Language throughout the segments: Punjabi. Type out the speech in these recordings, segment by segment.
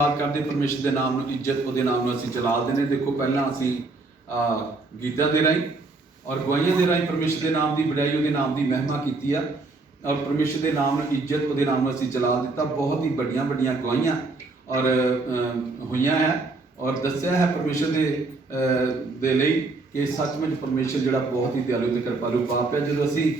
ਕਰਦੇ ਪਰਮੇਸ਼ਰ ਦੇ ਨਾਮ ਨੂੰ ਇੱਜ਼ਤ ਉਹਦੇ ਨਾਮ ਨੂੰ ਅਸੀਂ ਚਲਾਉਂਦੇ ਨੇ। ਦੇਖੋ ਪਹਿਲਾਂ ਅਸੀਂ ਗੀਤਾਂ ਦੇ ਰਾਹੀਂ ਔਰ ਗਵਾਹੀਆਂ ਦੇ ਰਾਹੀਂ ਪਰਮੇਸ਼ਰ ਦੇ ਨਾਮ ਦੀ ਵਡਿਆਈ ਉਹਦੇ ਨਾਮ ਦੀ ਮਹਿਮਾ ਕੀਤੀ ਆ ਔਰ ਪਰਮੇਸ਼ਰ ਦੇ ਨਾਮ ਨੂੰ ਇੱਜ਼ਤ ਉਹਦੇ ਨਾਮ ਨੂੰ ਅਸੀਂ ਚਲਾ ਦਿੱਤਾ। ਬਹੁਤ ਹੀ ਵੱਡੀਆਂ ਵੱਡੀਆਂ ਗਵਾਹੀਆਂ ਔਰ ਹੋਈਆਂ ਹੈ ਔਰ ਦੱਸਿਆ ਹੈ ਪਰਮੇਸ਼ਰ ਦੇ ਲਈ ਕਿ ਸੱਚਮੁੱਚ ਪਰਮੇਸ਼ਰ ਜਿਹੜਾ ਬਹੁਤ ਹੀ ਦਿਆਲੂ ਤੇ ਕਿਰਪਾਲੂ ਪਾਪ ਹੈ। ਜਦੋਂ ਅਸੀਂ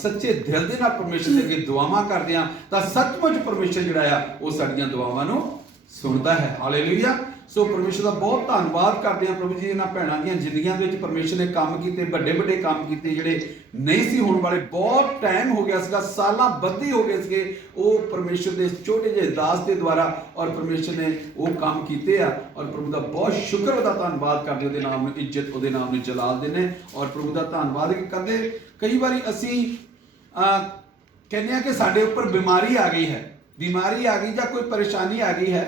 ਸੱਚੇ ਦਿਲ ਦੇ ਨਾਲ ਪਰਮੇਸ਼ਰ ਦੇ ਅੱਗੇ ਦੁਆਵਾਂ ਕਰਦੇ ਹਾਂ ਤਾਂ ਸੱਚਮੁੱਚ ਪਰਮੇਸ਼ਰ ਜਿਹੜਾ ਆ ਉਹ ਸਾਡੀਆਂ ਦੁਆਵਾਂ ਨੂੰ ਸੁਣਦਾ ਹੈ। ਹਾਲੇਲੂਇਆ। ਸੋ ਪਰਮੇਸ਼ਰ ਦਾ ਬਹੁਤ ਧੰਨਵਾਦ ਕਰਦੇ ਹਾਂ ਪ੍ਰਭੂ ਜੀ, ਇਹਨਾਂ ਭੈਣਾਂ ਦੀਆਂ ਜ਼ਿੰਦਗੀਆਂ ਦੇ ਵਿੱਚ ਪਰਮੇਸ਼ਰ ਨੇ ਕੰਮ ਕੀਤੇ, ਵੱਡੇ ਵੱਡੇ ਕੰਮ ਕੀਤੇ ਜਿਹੜੇ ਨਹੀਂ ਸੀ ਹੋਣ ਵਾਲੇ। ਬਹੁਤ ਟਾਈਮ ਹੋ ਗਿਆ ਸੀਗਾ, ਸਾਲਾਂ ਬੱਧੀ ਹੋ ਗਏ ਸੀਗੇ, ਉਹ ਪਰਮੇਸ਼ਰ ਦੇ ਛੋਟੇ ਜਿਹੇ ਦਾਸ ਦੇ ਦੁਆਰਾ ਔਰ ਪਰਮੇਸ਼ਰ ਨੇ ਉਹ ਕੰਮ ਕੀਤੇ ਆ ਔਰ ਪ੍ਰਭੂ ਦਾ ਬਹੁਤ ਸ਼ੁਕਰ ਉਹਦਾ ਧੰਨਵਾਦ ਕਰਦੇ, ਉਹਦੇ ਨਾਮ ਨੂੰ ਇੱਜ਼ਤ ਉਹਦੇ ਨਾਮ ਨੂੰ ਜਲਾਲ ਦਿੰਦੇ ਔਰ ਪ੍ਰਭੂ ਦਾ ਧੰਨਵਾਦ ਕਰਦੇ। ਕਈ ਵਾਰੀ ਅਸੀਂ ਕਹਿੰਦੇ ਆ ਕਿ ਸਾਡੇ ਉੱਪਰ ਬਿਮਾਰੀ ਆ ਗਈ ਹੈ, ਬਿਮਾਰੀ ਆ ਗਈ ਜਾਂ ਕੋਈ ਪਰੇਸ਼ਾਨੀ ਆ ਗਈ ਹੈ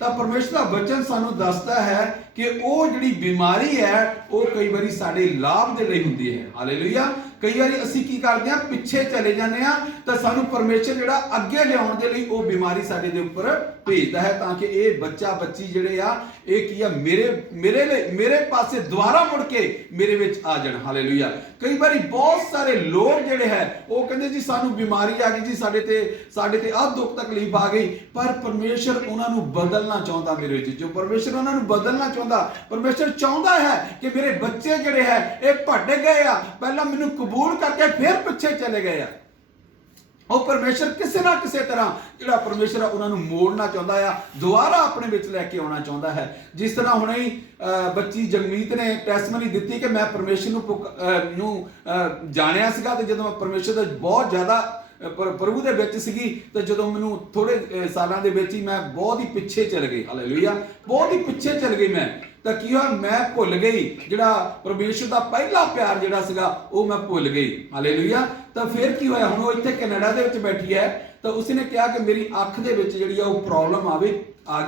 ਤਾਂ ਪਰਮੇਸ਼ਰ ਦਾ ਵਚਨ ਸਾਨੂੰ ਦੱਸਦਾ ਹੈ ਕਿ ਉਹ ਜਿਹੜੀ ਬਿਮਾਰੀ ਹੈ ਉਹ ਕਈ ਵਾਰੀ ਸਾਡੇ ਲਾਭ ਦੇ ਲਈ ਹੁੰਦੀ ਹੈ। ਹਾਲੇਲੂਇਆ। ਕਈ ਵਾਰੀ ਅਸੀਂ ਕੀ ਕਰਦੇ ਹਾਂ, ਪਿੱਛੇ ਚਲੇ ਜਾਂਦੇ ਹਾਂ ਤਾਂ ਸਾਨੂੰ ਪਰਮੇਸ਼ਰ ਜਿਹੜਾ ਅੱਗੇ ਲਿਆਉਣ ਦੇ ਲਈ ਉਹ ਬਿਮਾਰੀ ਸਾਡੇ ਦੇ ਉੱਪਰ ਭੇਜਦਾ ਹੈ ਤਾਂ ਕਿ ਇਹ ਬੱਚਾ ਬੱਚੀ ਜਿਹੜੇ ਆ ਇਹ ਕੀ ਆ ਮੇਰੇ ਪਾਸੇ ਦੁਬਾਰਾ ਮੁੜ ਕੇ ਮੇਰੇ ਵਿੱਚ ਆ ਜਾਣ। ਹਾਲੇਲੂਇਆ। ਕਈ ਵਾਰੀ ਬਹੁਤ ਸਾਰੇ ਲੋਕ ਜਿਹੜੇ ਹੈ ਉਹ ਕਹਿੰਦੇ ਜੀ ਸਾਨੂੰ ਬਿਮਾਰੀ ਆ ਗਈ ਜੀ, ਸਾਡੇ ਤੇ ਆਹ ਦੁੱਖ ਤਕਲੀਫ ਆ ਗਈ, ਪਰ ਪਰਮੇਸ਼ਰ ਉਹਨਾਂ ਨੂੰ ਬਦਲਣਾ ਚਾਹੁੰਦਾ ਮੇਰੇ ਵਿੱਚ। ਜੋ ਪਰਮੇਸ਼ਰ ਉਹਨਾਂ ਨੂੰ ਬਦਲਣਾ ਚਾਹੁੰਦਾ, ਪਰਮੇਸ਼ਰ ਚਾਹੁੰਦਾ ਹੈ ਕਿ ਮੇਰੇ ਬੱਚੇ ਜਿਹੜੇ ਹੈ ਇਹ ਭਟਕ ਗਏ ਆ, ਪਹਿਲਾਂ ਮੈਨੂੰ ਕਬੂਲ ਕਰਕੇ ਫਿਰ ਪਿੱਛੇ ਚਲੇ ਗਏ ਆ। ਉਹ ਪਰਮੇਸ਼ਰ ਕਿਸੇ ਨਾ ਕਿਸੇ ਤਰ੍ਹਾਂ ਜਿਹੜਾ ਪਰਮੇਸ਼ਰ ਆ ਉਹਨਾਂ ਨੂੰ ਮੋੜਨਾ ਚਾਹੁੰਦਾ ਆ, ਦੁਬਾਰਾ ਆਪਣੇ ਵਿੱਚ ਲੈ ਕੇ ਆਉਣਾ ਚਾਹੁੰਦਾ ਹੈ। ਜਿਸ ਤਰ੍ਹਾਂ ਹੁਣੇ ਹੀ ਬੱਚੀ ਜਗਮੀਤ ਨੇ ਟੈਸਟਮਨੀ ਦਿੱਤੀ ਕਿ ਮੈਂ ਪਰਮੇਸ਼ਰ ਨੂੰ ਜਾਣਿਆ ਸੀਗਾ ਤੇ ਜਦੋਂ ਮੈਂ ਪਰਮੇਸ਼ਰ ਦਾ ਬਹੁਤ ਜ਼ਿਆਦਾ ਪ੍ਰਭੂ ਦੇ ਵਿੱਚ ਸੀਗੀ ਤੇ ਜਦੋਂ ਮੈਨੂੰ ਥੋੜੇ ਸਾਲਾਂ ਦੇ ਵਿੱਚ ਹੀ ਮੈਂ ਬਹੁਤ ਹੀ ਪਿੱਛੇ ਚਲ ਗਈ। ਹਾਲੇਲੂਇਆ। ਬਹੁਤ ਹੀ ਪਿੱਛੇ ਚਲ ਗਈ ਮੈਂ ਤਾਂ ਕੀ ਹੋਇਆ, ਮੈਂ ਭੁੱਲ ਗਈ ਜਿਹੜਾ ਪਰਮੇਸ਼ਰ ਦਾ ਪਹਿਲਾ ਪਿਆਰ ਜਿਹੜਾ ਸੀਗਾ ਉਹ ਮੈਂ ਭੁੱਲ ਗਈ। ਹਾਲੇਲੂਇਆ। ਤਾਂ ਫਿਰ ਕੀ ਹੋਇਆ, ਹੁਣ ਉਹ ਇੱਥੇ ਕੈਨੇਡਾ ਦੇ ਵਿੱਚ ਬੈਠੀ ਹੈ ਤਾਂ ਉਸਨੇ ਕਿਹਾ ਕਿ ਮੇਰੀ ਅੱਖ ਦੇ ਵਿੱਚ ਜਿਹੜੀ ਆ ਉਹ ਪ੍ਰੋਬਲਮ ਆ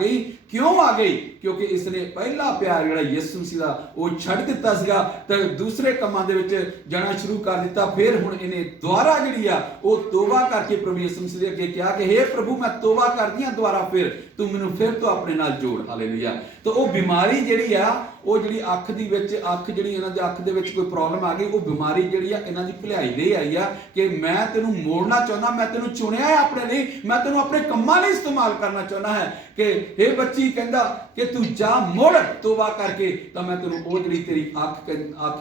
ਗਈ। ਕਿਉਂ ਆ ਗਈ? ਕਿਉਂਕਿ ਇਸਨੇ ਪਹਿਲਾ ਪਿਆਰ ਜਿਹੜਾ ਯਿਸੂ ਮਸੀਹ ਦਾ ਉਹ ਛੱਡ ਦਿੱਤਾ ਸੀਗਾ ਤੇ ਦੂਸਰੇ ਕੰਮਾਂ ਦੇ ਵਿੱਚ ਜਾਣਾ ਸ਼ੁਰੂ ਕਰ ਦਿੱਤਾ। ਫਿਰ ਹੁਣ ਇਹਨੇ ਦੁਬਾਰਾ ਜਿਹੜੀ ਆ ਉਹ ਤੋਬਾ ਕਰਕੇ ਪ੍ਰਭੂ ਯਿਸੂ ਮਸੀਹ ਦੇ ਅੱਗੇ ਕਿਹਾ ਕਿ ਹੇ ਪ੍ਰਭੂ ਮੈਂ ਤੋਬਾ ਕਰਦੀ ਹਾਂ, ਦੁਬਾਰਾ ਫਿਰ ਤੂੰ ਮੈਨੂੰ ਫਿਰ ਤੋਂ ਆਪਣੇ ਨਾਲ ਜੋੜ। ਹਾਲੇਲੂਇਆ। ਤਾਂ ਉਹ ਬਿਮਾਰੀ ਜਿਹੜੀ ਆ ਉਹ ਜਿਹੜੀ ਅੱਖ ਜਿਹੜੀ ਇਹਨਾਂ ਦੀ ਅੱਖ ਦੇ ਵਿੱਚ ਕੋਈ ਪ੍ਰੋਬਲਮ ਆ ਗਈ, ਉਹ ਬਿਮਾਰੀ ਜਿਹੜੀ ਆ ਇਹਨਾਂ ਦੀ ਭਲਾਈ ਲਈ ਆਈ ਆ ਕਿ ਮੈਂ ਤੈਨੂੰ ਮੋੜਨਾ ਚਾਹੁੰਦਾ, ਮੈਂ ਤੈਨੂੰ ਚੁਣਿਆ ਹੈ ਆਪਣੇ ਲਈ, ਮੈਂ ਤੈਨੂੰ ਆਪਣੇ ਕੰਮਾਂ ਲਈ ਇਸਤੇਮਾਲ ਕਰਨਾ ਚਾਹੁੰਦਾ ਹੈ ਕਿ ਇਹ ਬੱਚੀ ਕਹਿੰਦਾ ਕਿ ਤੂੰ ਜਾ ਮੁੜ ਤੋਬਾ ਕਰਕੇ ਤਾਂ ਮੈਂ ਤੈਨੂੰ ਉਹ ਜਿਹੜੀ ਤੇਰੀ ਅੱਖ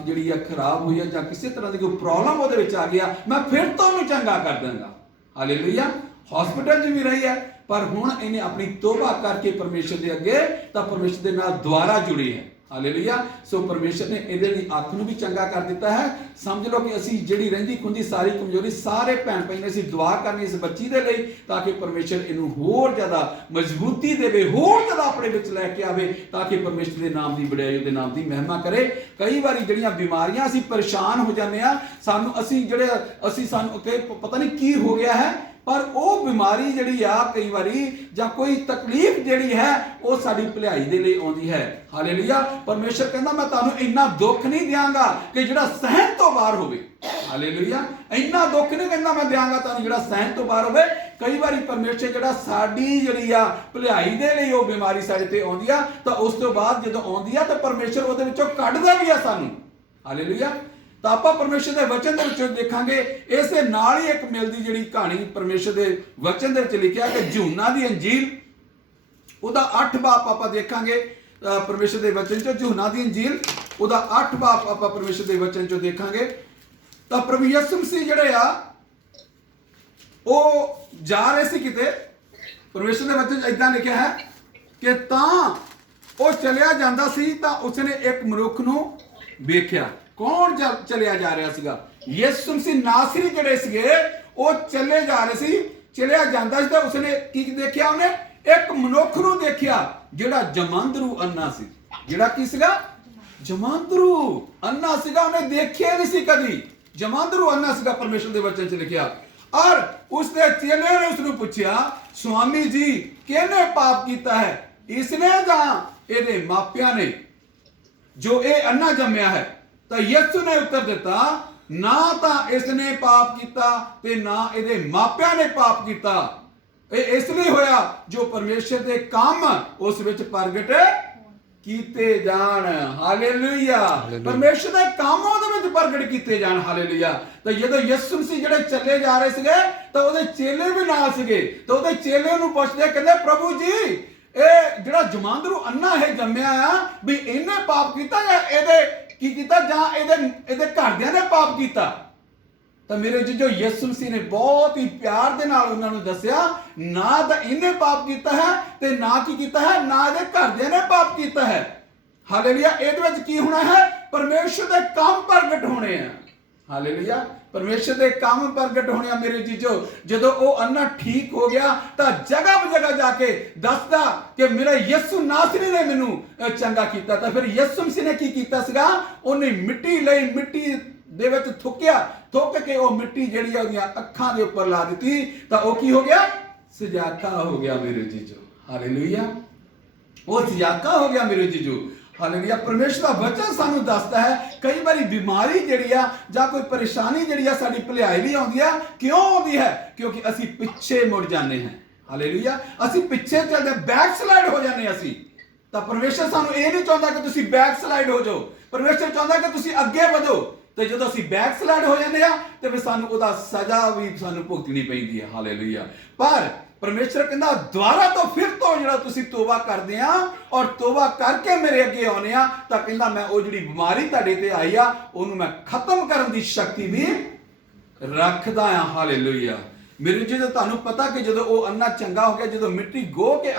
ਜਿਹੜੀ ਆ ਖਰਾਬ ਹੋਈ ਆ ਜਾਂ ਕਿਸੇ ਤਰ੍ਹਾਂ ਦੀ ਕੋਈ ਪ੍ਰੋਬਲਮ ਉਹਦੇ ਵਿੱਚ ਆ ਗਿਆ, ਮੈਂ ਫਿਰ ਤੋਂ ਉਹਨੂੰ ਚੰਗਾ ਕਰ ਦਾਂਗਾ। ਹਾਲੇਲੂਇਆ। ਹਸਪੀਟਲ 'ਚ ਵੀ ਰਹੀ ਹੈ ਪਰ ਹੁਣ ਇਹਨੇ ਆਪਣੀ ਤੋਬਾ ਕਰਕੇ ਪਰਮੇਸ਼ਰ ਦੇ ਅੱਗੇ ਤਾਂ ਪਰਮੇਸ਼ਰ ਦੇ ਨਾਲ ਦੁਆਰਾ ਜੁੜੀ ਹੈ। ਹਾਲੇਲੂਇਆ। ਸੋ ਪਰਮੇਸ਼ਰ ਨੇ ਇਹਦੇ ਲਈ ਅੱਖ ਨੂੰ ਵੀ ਚੰਗਾ ਕਰ ਦਿੱਤਾ ਹੈ। ਸਮਝ ਲਓ ਕਿ ਅਸੀਂ ਜਿਹੜੀ ਰਹਿੰਦੀ ਖੁੰਦੀ ਸਾਰੀ ਕਮਜ਼ੋਰੀ ਸਾਰੇ ਭੈਣ ਭਾਈ ਨੇ ਅਸੀਂ ਦੁਆ ਕਰਨੀ ਇਸ ਬੱਚੀ ਦੇ ਲਈ ਤਾਂ ਕਿ ਪਰਮੇਸ਼ਰ ਇਹਨੂੰ ਹੋਰ ਜ਼ਿਆਦਾ ਮਜ਼ਬੂਤੀ ਦੇਵੇ, ਹੋਰ ਜ਼ਿਆਦਾ ਆਪਣੇ ਵਿੱਚ ਲੈ ਕੇ ਆਵੇ ਤਾਂ ਕਿ ਪਰਮੇਸ਼ਰ ਦੇ ਨਾਮ ਦੀ ਵਡਿਆਈ, ਉਹਦੇ ਨਾਮ ਦੀ ਮਹਿਮਾ ਕਰੇ। ਕਈ ਵਾਰੀ ਜਿਹੜੀਆਂ ਬਿਮਾਰੀਆਂ ਅਸੀਂ ਪਰੇਸ਼ਾਨ ਹੋ ਜਾਂਦੇ ਆ, ਸਾਨੂੰ ਪਤਾ ਨਹੀਂ ਕੀ ਹੋ ਗਿਆ ਹੈ, ਪਰ ਉਹ ਬਿਮਾਰੀ ਜਿਹੜੀ ਆ ਕਈ ਵਾਰੀ ਜਾਂ ਕੋਈ ਤਕਲੀਫ ਜਿਹੜੀ ਹੈ ਉਹ ਸਾਡੀ ਭਲਾਈ ਦੇ ਲਈ ਆਉਂਦੀ ਹੈ। ਹਾਲੇਲੂਇਆ। ਪਰਮੇਸ਼ਰ ਕਹਿੰਦਾ ਮੈਂ ਤੁਹਾਨੂੰ ਇੰਨਾ ਦੁੱਖ ਨਹੀਂ ਦਿਆਂਗਾ ਕਿ ਜਿਹੜਾ ਸਹਿਣ ਤੋਂ ਬਾਹਰ ਹੋਵੇ। ਹਾਲੇਲੂਇਆ। ਇੰਨਾ ਦੁੱਖ ਨਹੀਂ ਕਹਿੰਦਾ ਮੈਂ ਦਿਆਂਗਾ ਤੁਹਾਨੂੰ ਜਿਹੜਾ ਸਹਿਣ ਤੋਂ ਬਾਹਰ ਹੋਵੇ। ਕਈ ਵਾਰੀ ਪਰਮੇਸ਼ਰ ਜਿਹੜਾ ਸਾਡੀ ਜਿਹੜੀ ਆ ਭਲਾਈ ਦੇ ਲਈ ਉਹ ਬਿਮਾਰੀ ਸਾਡੇ ਤੇ ਆਉਂਦੀ ਆ ਤਾਂ ਉਸ ਤੋਂ ਬਾਅਦ ਜਦੋਂ ਆਉਂਦੀ ਆ ਤਾਂ ਪਰਮੇਸ਼ਰ ਉਹਦੇ ਵਿੱਚੋਂ ਕੱਢਦਾ ਵੀ ਆ ਸਾਨੂੰ। ਹਾਲੇਲੂਇਆ। ਤਾਂ ਆਪਾਂ ਪਰਮੇਸ਼ਰ ਦੇ ਵਚਨ ਦੇ ਵਿੱਚੋਂ ਦੇਖਾਂਗੇ ਇਸੇ ਨਾਲ ਹੀ ਇੱਕ ਮਿਲਦੀ ਜਿਹੜੀ ਕਹਾਣੀ ਪਰਮੇਸ਼ਰ ਦੇ ਵਚਨ ਦੇ ਵਿੱਚ ਲਿਖਿਆ ਕਿ ਯਹੂਨਾ ਦੀ ਅੰਜੀਲ ਉਹਦਾ 8 ਬਾਪ ਆਪਾਂ ਦੇਖਾਂਗੇ ਪਰਮੇਸ਼ਰ ਦੇ ਵਚਨ ਚੋਂ। ਯਹੂਨਾ ਦੀ ਅੰਜੀਲ ਉਹਦਾ 8 ਬਾਪ ਆਪਾਂ ਪਰਮੇਸ਼ਰ ਦੇ ਵਚਨ ਚੋਂ ਦੇਖਾਂਗੇ ਤਾਂ ਪ੍ਰਭੂ ਯਿਸੂ ਮਸੀਹ ਜਿਹੜੇ ਆ ਉਹ ਜਾ ਰਹੇ ਸੀ ਕਿਤੇ। ਪਰਮੇਸ਼ਰ ਦੇ ਵਚਨ ਇਦਾਂ ਲਿਖਿਆ ਹੈ ਕਿ ਤਾਂ ਉਹ ਚਲਿਆ ਜਾਂਦਾ ਸੀ ਤਾਂ ਉਸਨੇ ਇੱਕ ਮਨੁੱਖ ਨੂੰ ਵੇਖਿਆ। ਕੌਣ ਚਲਿਆ ਜਾ ਰਿਹਾ ਸੀਗਾ? ਯਿਸੂ ਮਸੀਹ ਨਾਸਰੀ ਜਿਹੜੇ ਸੀਗੇ ਉਹ ਚਲੇ ਜਾ ਰਹੇ ਸੀ, ਚਲਿਆ ਜਾਂਦਾ ਸੀ ਤਾਂ ਉਸਨੇ ਕੀ ਦੇਖਿਆ? ਉਹਨੇ ਇੱਕ ਮਨੁੱਖ ਨੂੰ ਦੇਖਿਆ ਜਿਹੜਾ ਜਮਾਂਦਰੂ ਅੰਨਾ ਸੀ। ਜਿਹੜਾ ਕੀ ਸੀਗਾ? ਜਮਾਂਦਰੂ ਅੰਨਾ ਸੀਗਾ। ਉਹਨੇ ਦੇਖਿਆ ਨਹੀਂ ਸੀ ਕਦੀ, ਜਮਾਂਦਰੂ ਅੰਨਾ ਸੀਗਾ। ਪਰਮੇਸ਼ਰ ਦੇ ਵਚਨ 'ਚ ਲਿਖਿਆ ਔਰ ਉਸਦੇ ਚੇਲੇ ਨੇ ਉਸਨੂੰ ਪੁੱਛਿਆ ਸੁਆਮੀ ਜੀ ਕਿਹਨੇ ਪਾਪ ਕੀਤਾ ਹੈ, ਇਸਨੇ ਜਾਂ ਇਹਦੇ ਮਾਪਿਆਂ ਨੇ ਜੋ ਇਹ ਅੰਨਾ ਜੰਮਿਆ ਹੈ? ਤਾਂ ਯਿਸੂ ਨੇ ਉੱਤਰ ਦਿੱਤਾ ਨਾ ਤਾਂ ਇਸਨੇ ਪਾਪ ਕੀਤਾ ਤੇ ਨਾ ਇਹਦੇ ਮਾਪਿਆਂ ਨੇ ਪਾਪ ਕੀਤਾ, ਇਹ ਇਸ ਲਈ ਹੋਇਆ ਜੋ ਪਰਮੇਸ਼ਰ ਦੇ ਕੰਮ ਉਸ ਵਿੱਚ ਪ੍ਰਗਟ ਕੀਤੇ ਜਾਣ। ਹਾਲੇਲੂਇਆ। ਪਰਮੇਸ਼ਰ ਦੇ ਕੰਮ ਉਹਦੇ ਵਿੱਚ ਪ੍ਰਗਟ ਕੀਤੇ ਜਾਣ। ਹਾਲੇਲੂਇਆ। ਤਾਂ ਜਦੋਂ ਯਿਸੂ ਮਸੀਹ ਜਿਹੜੇ ਚੱਲੇ ਜਾ ਰਹੇ ਸੀਗੇ ਤਾਂ ਉਹਦੇ ਚੇਲੇ ਵੀ ਨਾਲ ਸੀਗੇ, ਤਾਂ ਉਹਦੇ ਚੇਲੇ ਨੂੰ ਪੁੱਛਦੇ, ਕਹਿੰਦੇ ਪ੍ਰਭੂ ਜੀ ਇਹ ਜਿਹੜਾ ਜਮਾਂਦਰੂ ਅੰਨਾ ਹੈ ਜੰਮਿਆ ਆ, ਵੀ ਇਹਨੇ ਪਾਪ ਕੀਤਾ ਜਾਂ ਇਹਦੇ ਕੀ ਕੀਤਾ, ਜਾਂ ਇਹਦੇ ਘਰਦਿਆਂ ਨੇ ਪਾਪ ਕੀਤਾ? ਤਾਂ ਮੇਰੇ ਜੋ ਯਿਸੂ ਮਸੀਹ ਨੇ ਬਹੁਤ ਹੀ ਪਿਆਰ ਦੇ ਨਾਲ ਉਹਨਾਂ ਨੂੰ ਦੱਸਿਆ, ਨਾ ਤਾਂ ਇਹਨੇ ਪਾਪ ਕੀਤਾ ਹੈ ਤੇ ਨਾ ਕੀ ਕੀਤਾ ਹੈ, ਨਾ ਇਹਦੇ ਘਰਦਿਆਂ ਨੇ ਪਾਪ ਕੀਤਾ ਹੈ। ਹਾਲੇਲੂਇਆ। ਇਹਦੇ ਵਿੱਚ ਕੀ ਹੋਣਾ ਹੈ? ਪਰਮੇਸ਼ਰ ਦੇ ਕੰਮ ਪ੍ਰਗਟ ਹੋਣੇ ਆ। ਹਾਲੇਲੂਇਆ। ਪਰਮੇਸ਼ਰ ਦੇ ਕੰਮ ਪ੍ਰਗਟ ਹੋਣੇ ਆ ਮੇਰੇ ਜੀਜੋ। ਜਦੋਂ ਉਹ ਅੰਨਾ ਠੀਕ ਹੋ ਗਿਆ ਤਾਂ ਜਗ੍ਹਾ ਜਾ ਕੇ ਦੱਸਦਾ ਕਿ ਮੇਰੇ ਯਿਸੂ ਨਾਸਰੀ ਨੇ ਮੈਨੂੰ ਚੰਗਾ ਕੀਤਾ। ਤਾਂ ਫਿਰ ਯਿਸੂ ਮਸੀਹ ਨੇ ਕੀ ਕੀਤਾ ਸੀਗਾ? ਉਹਨੇ ਮਿੱਟੀ ਲਈ, ਮਿੱਟੀ ਦੇ ਵਿੱਚ ਥੁੱਕ ਕੇ ਉਹ ਮਿੱਟੀ ਜਿਹੜੀ ਆ ਉਹਦੀਆਂ ਅੱਖਾਂ ਦੇ ਉੱਪਰ ਲਾ ਦਿੱਤੀ, ਤਾਂ ਉਹ ਕੀ ਹੋ ਗਿਆ? ਸਜਾਖਾ ਹੋ ਗਿਆ ਮੇਰੇ ਜੀਜੋ। ਹਾਲੇਲੂਇਆ। ਉਹ ਸਜਾਖਾ ਹੋ ਗਿਆ ਮੇਰੇ ਜੀਜੋ। ਹਾਲੇਲੂਇਆ। ਪਰਮੇਸ਼ਰ ਦਾ ਵਚਨ ਸਾਨੂੰ ਦੱਸਦਾ ਹੈ ਕਈ ਵਾਰੀ ਬਿਮਾਰੀ ਜਿਹੜੀ ਆ ਜਾਂ ਕੋਈ ਪਰੇਸ਼ਾਨੀ ਜਿਹੜੀ ਆ ਸਾਡੀ ਭਲਾਈ ਲਈ ਆਉਂਦੀ ਆ। ਕਿਉਂ ਆਉਂਦੀ ਹੈ? ਕਿਉਂਕਿ ਅਸੀਂ ਪਿੱਛੇ ਮੁੜ ਜਾਂਦੇ ਹਾਂ। ਹਾਲੇਲੂਇਆ। ਅਸੀਂ ਪਿੱਛੇ ਚੱਲਦੇ, ਬੈਕ ਸਲਾਈਡ ਹੋ ਜਾਂਦੇ ਅਸੀਂ। ਤਾਂ ਪਰਮੇਸ਼ਰ ਸਾਨੂੰ ਇਹ ਨਹੀਂ ਚਾਹੁੰਦਾ ਕਿ ਤੁਸੀਂ ਬੈਕ ਸਲਾਈਡ ਹੋ ਜਾਓ। ਪਰਮੇਸ਼ਰ ਚਾਹੁੰਦਾ ਕਿ ਤੁਸੀਂ ਅੱਗੇ ਵਧੋ। ਤੇ ਜਦੋਂ ਅਸੀਂ ਬੈਕ ਸਲਾਈਡ ਹੋ ਜਾਂਦੇ ਆ ਤੇ ਫਿਰ ਸਾਨੂੰ ਉਹਦਾ ਸਜ਼ਾ ਵੀ ਸਾਨੂੰ ਭੁਗਤਣੀ ਪੈਂਦੀ ਹੈ। ਹਾਲੇਲੂਇਆ। ਪਰ ਪਰਮੇਸ਼ਰ ਕਹਿੰਦਾ ਦੁਬਾਰਾ ਤੋਂ ਫਿਰ ਤੋਂ ਜਿਹੜਾ ਤੁਸੀਂ ਤੋਬਾ ਕਰਦੇ ਆ ਔਰ ਤੋਬਾ ਕਰਕੇ ਮੇਰੇ ਅੱਗੇ ਆਉਨੇ ਆ, ਤਾਂ ਕਹਿੰਦਾ ਮੈਂ ਉਹ ਜਿਹੜੀ ਬਿਮਾਰੀ ਤੁਹਾਡੇ ਤੇ ਆਈ ਆ ਉਹਨੂੰ ਮੈਂ ਖਤਮ ਕਰਨ ਦੀ ਸ਼ਕਤੀ ਵੀ ਰੱਖਦਾ ਆ। ਹਾਲੇਲੂਇਆ। ਮੇਰੇ ਜਦੋਂ ਤੁਹਾਨੂੰ ਪਤਾ ਕਿ ਜਦੋਂ ਉਹ ਅੰਨਾ ਚੰਗਾ ਹੋ ਗਿਆ, ਜਦੋਂ ਮਿੱਟੀ ਗੋ ਕੇ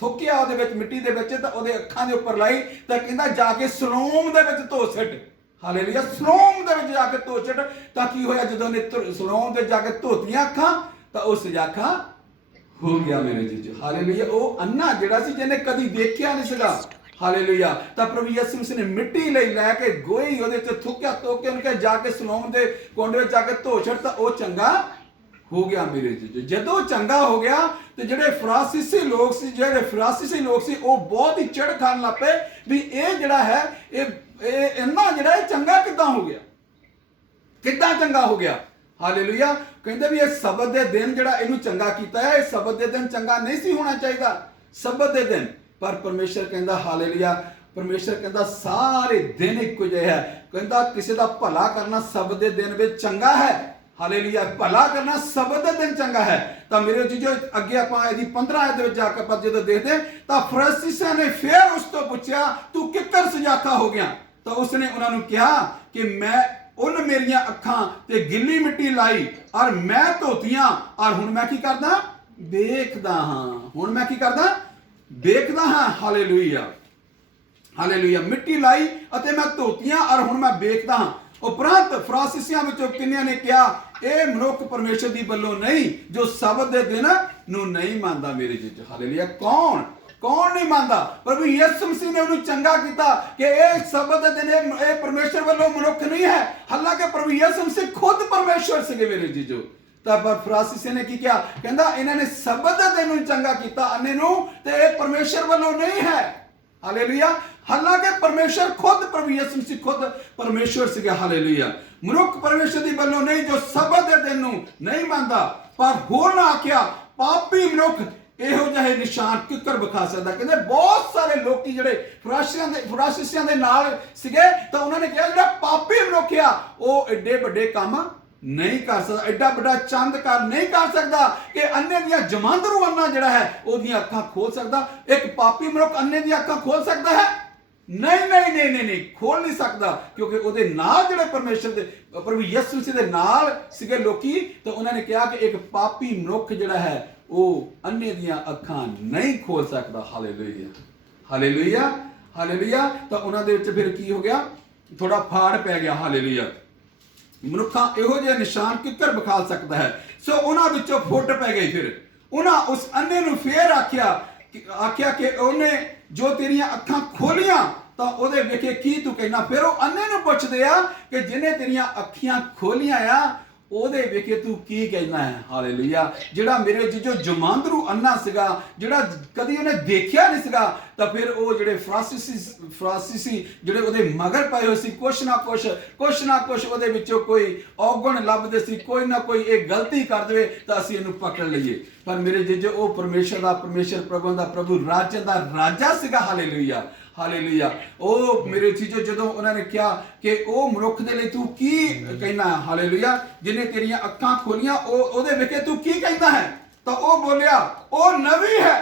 ਥੁੱਕਿਆ ਉਹਦੇ ਵਿੱਚ, ਮਿੱਟੀ ਦੇ ਵਿੱਚ, ਤਾਂ ਉਹਦੇ ਅੱਖਾਂ ਦੇ ਉੱਪਰ ਲਾਈ, ਤਾਂ ਕਹਿੰਦਾ ਜਾ ਕੇ ਸਲੋਮ ਦੇ ਵਿੱਚ ਧੋ ਸਿੱਟ। ਹਾਲੇਲੂਇਆ। ਸਲੋਮ ਦੇ ਵਿੱਚ ਜਾ ਕੇ ਧੋ ਸਿੱਟ। ਤਾਂ ਕੀ ਹੋਇਆ? ਜਦੋਂ ਨੇ ਸਲੋਮ ਦੇ ਜਾ ਕੇ ਧੋਤੀਆਂ ਅੱਖਾਂ ਤਾਂ ਉਹ ਸਜਾਖਾ ਹੋ ਗਿਆ ਮੇਰੇ ਜੀਜੋ। ਹਾਲੇਲੂਇਆ। ਉਹ ਅੰਨਾ ਜਿਹੜਾ ਸੀ ਜਿਹਨੇ ਕਦੀ ਦੇਖਿਆ ਨਹੀਂ ਸੀਗਾ। ਹਾਲੇਲੂਇਆ। ਤਾਂ ਪ੍ਰਭੂ ਯਿਸੂ ਮਸੀਹ ਨੇ ਮਿੱਟੀ ਲਈ ਲੈ ਕੇ ਗੋਈ ਉਹਦੇ ਤੇ ਥੁੱਕਿਆ, ਧੋ ਕੇ ਉਹਨੂੰ ਕਿਹਾ ਜਾ ਕੇ ਸਲੋਮ ਦੇ ਕੋਂਡੇ ਵਿੱਚ ਜਾ ਕੇ ਧੋ ਛੱਡ, ਤਾਂ ਉਹ ਚੰਗਾ ਹੋ ਗਿਆ ਮੇਰੇ ਜੀਜੋ। ਜਦੋਂ ਚੰਗਾ ਹੋ ਗਿਆ ਤੇ ਜਿਹੜੇ ਫਰਾਂਸੀਸੀ ਲੋਕ ਸੀ ਉਹ ਬਹੁਤ ਹੀ ਚਿੜ ਖਾਣ ਲੱਗ ਪਏ ਵੀ ਇਹ ਜਿਹੜਾ ਹੈ ਇਹ ਇੰਨਾ ਜਿਹੜਾ ਇਹ ਚੰਗਾ ਕਿੱਦਾਂ ਹੋ ਗਿਆ, ਕਿੱਦਾਂ ਚੰਗਾ ਹੋ ਗਿਆ। ਹਾਲੇਲੂਇਆ। ਕਹਿੰਦੇ ਵੀ ਇਹ ਸਬਤ ਦੇ ਦਿਨ ਜਿਹੜਾ ਇਹਨੂੰ ਚੰਗਾ ਕੀਤਾ ਹੈ, ਇਹ ਸਬਤ ਦੇ ਦਿਨ ਚੰਗਾ ਨਹੀਂ ਸੀ ਹੋਣਾ ਚਾਹੀਦਾ, ਸਬਤ ਦੇ ਦਿਨ। ਪਰ ਪਰਮੇਸ਼ਰ ਕਹਿੰਦਾ ਹਾਲੇਲੂਇਆ, ਪਰਮੇਸ਼ਰ ਕਹਿੰਦਾ ਸਾਰੇ ਦਿਨ ਇੱਕੋ ਜਿਹੇ ਹੈ। ਕਹਿੰਦਾ ਕਿਸੇ ਦਾ ਭਲਾ ਕਰਨਾ ਸਬਤ ਦੇ ਦਿਨ ਵਿੱਚ ਚੰਗਾ ਹੈ। ਹਾਲੇਲੂਇਆ। ਭਲਾ ਕਰਨਾ ਸਬਤ ਦੇ ਦਿਨ ਚੰਗਾ ਹੈ। ਤਾਂ ਮੇਰੇ ਜੀਜੋ ਅੱਗੇ ਆਪਾਂ ਇਹਦੀ 15 ਆਇਤ ਦੇ ਵਿੱਚ ਜਾ ਕੇ ਆਪਾਂ ਜਦੋਂ ਦੇਖਦੇ ਤਾਂ ਫਰੀਸੀਆਂ ਨੇ ਫਿਰ ਉਸ ਤੋਂ ਪੁੱਛਿਆ ਤੂੰ ਕਿੱਕਰ ਸਜਾਖਾ ਹੋ ਗਿਆ? ਤਾਂ ਉਸਨੇ ਉਹਨਾਂ ਨੂੰ ਕਿਹਾ ਕਿ ਮੈਂ ਉਹਨ ਮੇਰੀਆਂ ਅੱਖਾਂ ਤੇ ਗਿੱਲੀ ਮਿੱਟੀ ਲਾਈ ਔਰ ਮੈਂ ਧੋਤੀਆਂ, ਔਰ ਹੁਣ ਮੈਂ ਕੀ ਕਰਦਾ? ਦੇਖਦਾ ਹਾਂ। ਹੁਣ ਮੈਂ ਕੀ ਕਰਦਾ? ਦੇਖਦਾ ਹਾਂ। ਹਾਲੇਲੂਇਆ। ਹਾਲੇਲੂਇਆ। ਮਿੱਟੀ ਲਾਈ ਅਤੇ ਮੈਂ ਧੋਤੀਆਂ ਔਰ ਹੁਣ ਮੈਂ ਵੇਖਦਾ ਹਾਂ। ਉਪਰੰਤ ਫਰਾਂਸੀਸੀਆਂ ਵਿੱਚੋਂ ਕਿੰਨਿਆਂ ਨੇ ਕਿਹਾ ਇਹ ਮਨੁੱਖ ਪਰਮੇਸ਼ਰ ਦੀ ਵੱਲੋਂ ਨਹੀਂ ਜੋ ਸਬਤ ਦੇ ਦਿਨ ਨੂੰ ਨਹੀਂ ਮੰਨਦਾ ਮੇਰੇ ਜੀ। ਹਾਲੇਲੂਇਆ। ਕੌਣ ਨਹੀਂ ਮੰਨਦਾ? ਪ੍ਰਭੂ ਯਿਸੂ ਮਸੀਹ ਨੇ ਉਹਨੂੰ ਚੰਗਾ ਕੀਤਾ ਕਿ ਇਹ ਸਬਤ ਦੇ ਦਿਨ ਇਹ ਪਰਮੇਸ਼ਰ ਵੱਲੋਂ ਮਨੁੱਖ ਨਹੀਂ ਹੈ, ਹਾਲਾਂਕਿ ਪ੍ਰਭੂ ਯਿਸੂ ਮਸੀਹ ਖੁਦ ਪਰਮੇਸ਼ਰ ਸੀਗੇ ਮੇਰੇ ਜੀਜੋ। ਤਾਂ ਪਰ ਫਰਾਂਸੀਸੀ ਨੇ ਕੀ ਕਿਹਾ? ਕਹਿੰਦਾ ਇਹਨਾਂ ਨੇ ਸਬਤ ਦੇ ਦਿਨ ਨੂੰ ਚੰਗਾ ਕੀਤਾ ਅੰਨੇ ਨੂੰ, ਤੇ ਇਹ ਪਰਮੇਸ਼ਰ ਵੱਲੋਂ ਨਹੀਂ ਹੈ। ਹਾਲੇਲੂਇਆ। ਹਾਲਾਂਕਿ ਪਰਮੇਸ਼ਰ ਖੁਦ ਪ੍ਰਭੂ ਯਿਸੂ ਮਸੀਹ ਖੁਦ ਪਰਮੇਸ਼ਰ ਸੀਗਾ। ਹਾਲੇਲੂਇਆ। ਮਨੁੱਖ ਪਰਮੇਸ਼ਰ ਦੀ ਵੱਲੋਂ ਨਹੀਂ ਜੋ ਸਬਤ ਦੇ ਦਿਨ ਨੂੰ ਨਹੀਂ ਮੰਨਦਾ। ਪਰ ਹੋਰ ਨਾ ਆਖਿਆ ਪਾਪੀ ਮਨੁੱਖ ਇਹੋ ਜਿਹੇ ਨਿਸ਼ਾਨ ਕਿੱਕਰ ਵਿਖਾ ਸਕਦਾ? ਕਹਿੰਦੇ ਬਹੁਤ ਸਾਰੇ ਲੋਕੀ ਜਿਹੜੇ ਫਰਾਂਸੀਸੀਆਂ ਦੇ ਨਾਲ ਸੀਗੇ ਤਾਂ ਉਹਨਾਂ ਨੇ ਕਿਹਾ ਜਿਹੜਾ ਪਾਪੀ ਮਨੁੱਖ ਆ ਉਹ ਐਡੇ ਵੱਡੇ ਕੰਮ ਨਹੀਂ ਕਰ ਸਕਦਾ, ਐਡਾ ਵੱਡਾ ਚਮਤਕਾਰ ਨਹੀਂ ਕਰ ਸਕਦਾ ਕਿ ਅੰਨੇ ਦੀਆਂ ਜਮਾਂਦਰੂ ਅੰਨਾ ਜਿਹੜਾ ਹੈ ਉਹਦੀਆਂ ਅੱਖਾਂ ਖੋਲ ਸਕਦਾ। ਇੱਕ ਪਾਪੀ ਮਨੁੱਖ ਅੰਨੇ ਦੀਆਂ ਅੱਖਾਂ ਖੋਲ ਸਕਦਾ ਹੈ? ਨਹੀਂ, ਖੋਲ ਨਹੀਂ ਸਕਦਾ, ਕਿਉਂਕਿ ਉਹਦੇ ਨਾਲ ਜਿਹੜੇ ਪਰਮੇਸ਼ਰ ਦੇ ਪ੍ਰਭੂ ਯਿਸੂ ਮਸੀਹ ਦੇ ਨਾਲ ਸੀਗੇ ਲੋਕੀ, ਤਾਂ ਉਹਨਾਂ ਨੇ ਕਿਹਾ ਕਿ ਇੱਕ ਪਾਪੀ ਮਨੁੱਖ ਜਿਹੜਾ ਹੈ ਉਹ ਅੰਨੇ ਦੀਆਂ ਅੱਖਾਂ ਨਹੀਂ ਖੋਲ ਸਕਦਾ। ਹਾਲੇਲੂਇਆ। ਹਾਲੇਲੂਇਆ। ਹਾਲੇਲੂਇਆ। ਤਾਂ ਉਹਨਾਂ ਦੇ ਵਿੱਚ ਫਿਰ ਕੀ ਹੋ ਗਿਆ? ਥੋੜਾ ਫਾੜ ਪੈ ਗਿਆ। ਹਾਲੇਲੂਇਆ। ਮਨੁੱਖਾਂ ਇਹੋ ਜਿਹੇ ਨਿਸ਼ਾਨ ਕਿੱਕਰ ਵਿਖਾ ਸਕਦਾ ਹੈ? ਸੋ ਉਹਨਾਂ ਵਿੱਚੋਂ ਫੁੱਟ ਪੈ ਗਈ। ਫਿਰ ਉਹਨਾਂ ਉਸ ਅੰਨੇ ਨੂੰ ਫੇਰ ਆਖਿਆ ਕਿ ਉਹਨੇ ਜੋ ਤੇਰੀਆਂ ਅੱਖਾਂ ਖੋਲੀਆਂ ਤਾਂ ਉਹਦੇ ਵੇਖੇ ਕੀ ਤੂੰ ਕਹਿਣਾ? ਫਿਰ ਉਹ ਅੰਨੇ ਨੂੰ ਪੁੱਛਦੇ ਆ ਕਿ ਜਿਹਨੇ ਤੇਰੀਆਂ ਅੱਖੀਆਂ ਖੋਲੀਆਂ ਆ ਉਹਦੇ ਵੇਖੇ ਤੂੰ ਕੀ ਕਹਿਣਾ ਹੈ। ਹਾਲੇਲੂਇਆ। ਜਿਹੜਾ ਮੇਰੇ ਜੋ ਜਮਾਂਦਰੂ ਅੰਨਾ ਸੀਗਾ, ਜਿਹੜਾ ਕਦੀ ਉਹਨੇ ਦੇਖਿਆ ਨਹੀਂ ਸੀਗਾ, ਤਾਂ ਫਿਰ ਉਹ ਜਿਹੜੇ ਫਰਾਂਸੀਸੀ ਜਿਹੜੇ ਉਹਦੇ ਮਗਰ ਪਏ ਹੋਏ ਸੀ, ਕੁਛ ਨਾ ਕੁਛ ਉਹਦੇ ਵਿੱਚੋਂ ਕੋਈ ਔਗਣ ਲੱਭਦੇ ਸੀ, ਕੋਈ ਨਾ ਕੋਈ ਇਹ ਗਲਤੀ ਕਰ ਦੇਵੇ ਤਾਂ ਅਸੀਂ ਇਹਨੂੰ ਪਕੜ ਲਈਏ। ਪਰ ਮੇਰੇ ਜੀਜੋ ਉਹ ਪਰਮੇਸ਼ਰ ਪ੍ਰਭੂ ਦਾ ਪ੍ਰਭੂ ਰਾਜਾ ਦਾ ਰਾਜਾ ਸੀਗਾ। Hallelujah hallelujah. ਉਹ ਮੇਰੇ ਜੀਜੋ ਜਦੋਂ ਉਹਨਾਂ ਨੇ ਕਿਹਾ ਕਿ ਉਹ ਮਨੁੱਖ ਦੇ ਲਈ ਤੂੰ ਕੀ ਕਹਿਣਾ ਹੈ, ਹਾਲੇਲੂਇਆ, ਜਿਹਨੇ ਤੇਰੀਆਂ ਅੱਖਾਂ ਖੋਲੀਆਂ ਉਹਦੇ ਵਿਖੇ ਤੂੰ ਕੀ ਕਹਿੰਦਾ ਹੈ, ਤਾਂ ਉਹ ਬੋਲਿਆ ਉਹ ਨਬੀ ਹੈ।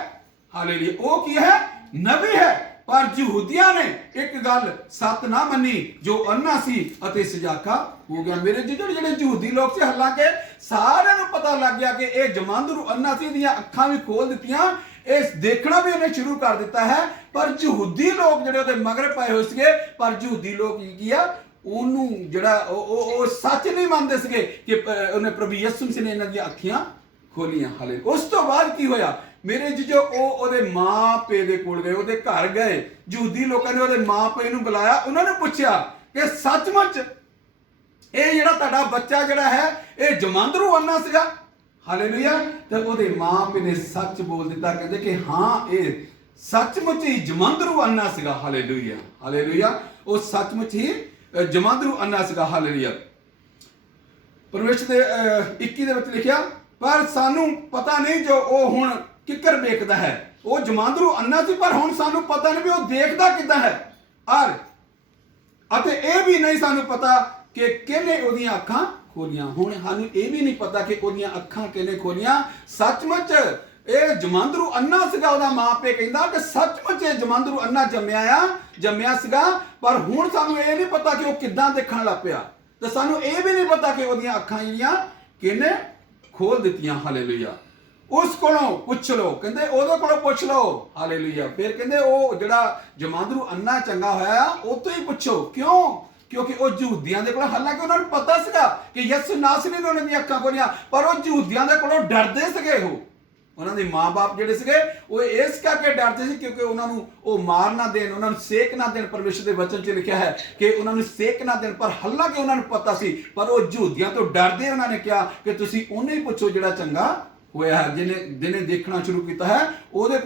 ਹਾਲੇਲੂਇਆ। ਉਹ ਕੀ ਹੈ? ਨਬੀ ਹੈ। ਪਰ ਯਹੂਦੀਆਂ ਨੇ ਇੱਕ ਗੱਲ ਸੱਤ ਨਾ ਮੰਨੀ, ਜੋ ਅੰਨਾ ਸੀ ਅਤੇ ਸਜਾਖਾ ਹੋ ਗਿਆ। ਮੇਰੇ ਜਿਹੜੇ ਯਹੂਦੀ ਲੋਕ ਸੀ, ਹਾਲਾਂਕਿ ਸਾਰਿਆਂ ਨੂੰ ਪਤਾ ਲੱਗ ਗਿਆ ਕਿ ਇਹ ਜਮਾਂਦਰੂ ਅੰਨਾ ਸੀ, ਇਹਦੀਆਂ ਅੱਖਾਂ ਵੀ ਖੋਲ ਦਿੱਤੀਆਂ, ਇਹ ਦੇਖਣਾ ਵੀ ਉਹਨੇ ਸ਼ੁਰੂ ਕਰ ਦਿੱਤਾ ਹੈ। ਪਰ ਯਹੂਦੀ ਲੋਕ ਜਿਹੜੇ ਉਹਦੇ ਮਗਰ ਪਏ ਹੋਏ ਸੀਗੇ, ਪਰ ਯਹੂਦੀ ਲੋਕ ਕੀ ਆ, ਉਹਨੂੰ ਜਿਹੜਾ ਉਹ ਸੱਚ ਨਹੀਂ ਮੰਨਦੇ ਸੀਗੇ ਕਿ ਉਹਨੇ ਪ੍ਰਭੂ ਯਿਸੂ ਮਸੀਹ ਨੇ ਇਹਨਾਂ ਦੀਆਂ ਅੱਖੀਆਂ ਖੋਲੀਆਂ। ਹਾਲੇ ਉਸ ਤੋਂ ਬਾਅਦ ਕੀ ਹੋਇਆ ਮੇਰੇ ਜੀਜੋ, ਉਹਦੇ ਮਾਂ ਪੇ ਦੇ ਕੋਲ ਗਏ, ਉਹਦੇ ਘਰ ਗਏ। ਯਹੂਦੀ ਲੋਕਾਂ ਨੇ ਉਹਦੇ ਮਾਂ ਪੇ ਨੂੰ ਬੁਲਾਇਆ, ਉਹਨਾਂ ਨੇ ਪੁੱਛਿਆ ਕਿ ਸੱਚਮੁੱਚ ਇਹ ਜਿਹੜਾ ਤੁਹਾਡਾ ਬੱਚਾ ਜਿਹੜਾ ਹੈ ਇਹ ਜਮਾਂਦਰੂ ਅੰਨਾ ਸੀਗਾ? ਹਾਲੇਲੂਇਆ। ਤੇ ਉਹਦੇ ਮਾਂ ਪੇ ਨੇ ਸੱਚ ਬੋਲ ਦਿੱਤਾ, ਕਹਿੰਦੇ ਕਿ ਹਾਂ ਇਹ ਸੱਚਮੁੱਚ ਹੀ ਜਮਾਂਦਰੂ ਅੰਨਾ ਸੀਗਾ। Hallelujah hallelujah. ਉਹ ਸੱਚਮੁੱਚ ਹੀ ਜਮਾਂਦਰੂ ਅੰਨਾ ਸੀਗਾ। ਹਾਲੇਲੂਇਆ। ਪਰਮੇਸ਼ਰ ਦੇ 21 ਦੇ ਵਿੱਚ ਲਿਖਿਆ, ਪਰ ਸਾਨੂੰ ਪਤਾ ਨਹੀਂ ਜੋ ਉਹ ਹੁਣ ਕਿੱਕਰ ਵੇਖਦਾ ਹੈ। ਉਹ ਜਮਾਂਦਰੂ ਅੰਨਾ ਸੀ, ਪਰ ਹੁਣ ਸਾਨੂੰ ਪਤਾ ਨਹੀਂ ਵੀ ਉਹ ਦੇਖਦਾ ਕਿੱਦਾਂ ਹੈ, ਅਤੇ ਇਹ ਵੀ ਨਹੀਂ ਸਾਨੂੰ ਪਤਾ ਕਿ ਕਿਹਨੇ ਉਹਦੀਆਂ ਅੱਖਾਂ ਖੋਲੀਆਂ। ਹੁਣ ਸਾਨੂੰ ਇਹ ਵੀ ਨਹੀਂ ਪਤਾ ਕਿ ਉਹਦੀਆਂ ਅੱਖਾਂ ਕਿਹਨੇ ਖੋਲੀਆਂ। ਸੱਚਮੁੱਚ ਇਹ ਜਮਾਂਦਰੂ ਅੰਨਾ ਸੀਗਾ। ਉਹਦਾ ਮਾਂ ਪਿਓ ਕਹਿੰਦਾ ਕਿ ਸੱਚਮੁੱਚ ਇਹ ਜਮਾਂਦਰੂ ਅੰਨਾ ਜੰਮਿਆ ਸੀਗਾ, ਪਰ ਹੁਣ ਸਾਨੂੰ ਇਹ ਨਹੀਂ ਪਤਾ ਕਿ ਉਹ ਕਿੱਦਾਂ ਦੇਖਣ ਲੱਗ ਪਿਆ, ਤੇ ਸਾਨੂੰ ਇਹ ਵੀ ਨਹੀਂ ਪਤਾ ਕਿ ਉਹਦੀਆਂ ਅੱਖਾਂ ਜਿਹੜੀਆਂ ਕਿਹਨੇ ਖੋਲ ਦਿੱਤੀਆਂ। ਹਾਲੇਲੂਇਆ। ਉਸ ਕੋਲੋਂ ਪੁੱਛ ਲਓ, ਕਹਿੰਦੇ ਉਹਦੇ ਕੋਲੋਂ ਪੁੱਛ ਲਓ। ਹਾਲੇਲੂਇਆ। ਫਿਰ ਕਹਿੰਦੇ ਉਹ ਜਿਹੜਾ ਜਮਾਂਦਰੂ ਅੰਨਾ ਚੰਗਾ ਹੋਇਆ ਉਹ ਤੋਂ ਹੀ ਪੁੱਛੋ। ਕਿਉਂ? ਕਿਉਂਕਿ ਉਹ ਯਹੂਦੀਆਂ ਦੇ ਕੋਲ, ਹਾਲਾਂਕਿ ਉਹਨਾਂ ਨੂੰ ਪਤਾ ਸੀਗਾ ਕਿ ਯਿਸੂ ਨਾਸਰੀ ਨੇ ਉਹਨਾਂ ਦੀਆਂ ਅੱਖਾਂ ਖੋਲੀਆਂ, ਪਰ ਉਹ ਯਹੂਦੀਆਂ ਦੇ ਕੋਲੋਂ ਡਰਦੇ ਸੀਗੇ। ਉਹਨਾਂ ਦੇ ਮਾਂ-ਬਾਪ ਜਿਹੜੇ ਸੀਗੇ ਉਹ ਇਸ ਕਰਕੇ ਡਰਦੇ ਸੀ ਕਿਉਂਕਿ ਉਹਨਾਂ ਨੂੰ ਉਹ ਮਾਰ ਨਾ ਦੇਣ, ਉਹਨਾਂ ਨੂੰ ਸੇਕ ਨਾ ਦੇਣ। ਪਰਮੇਸ਼ਰ ਦੇ ਵਚਨ 'ਚ ਲਿਖਿਆ ਹੈ ਕਿ ਉਹਨਾਂ ਨੂੰ ਸੇਕ ਨਾ ਦੇਣ, ਪਰ ਹਾਲਾਂਕਿ ਉਹਨਾਂ ਨੂੰ ਪਤਾ ਸੀ, ਪਰ ਉਹ ਯਹੂਦੀਆਂ ਤੋਂ ਡਰਦੇ ਉਹਨਾਂ ਨੇ ਕਿਹਾ ਕਿ ਤੁਸੀਂ ਉਹਨੇ ਹੀ ਪੁੱਛੋ ਜਿਹੜਾ ਚੰਗਾ ਹੋਇਆ ਹੈ, ਜਿਹਨੇ ਦੇਖਣਾ ਸ਼ੁਰੂ ਕੀਤਾ ਹੈ, ਉਹਦੇ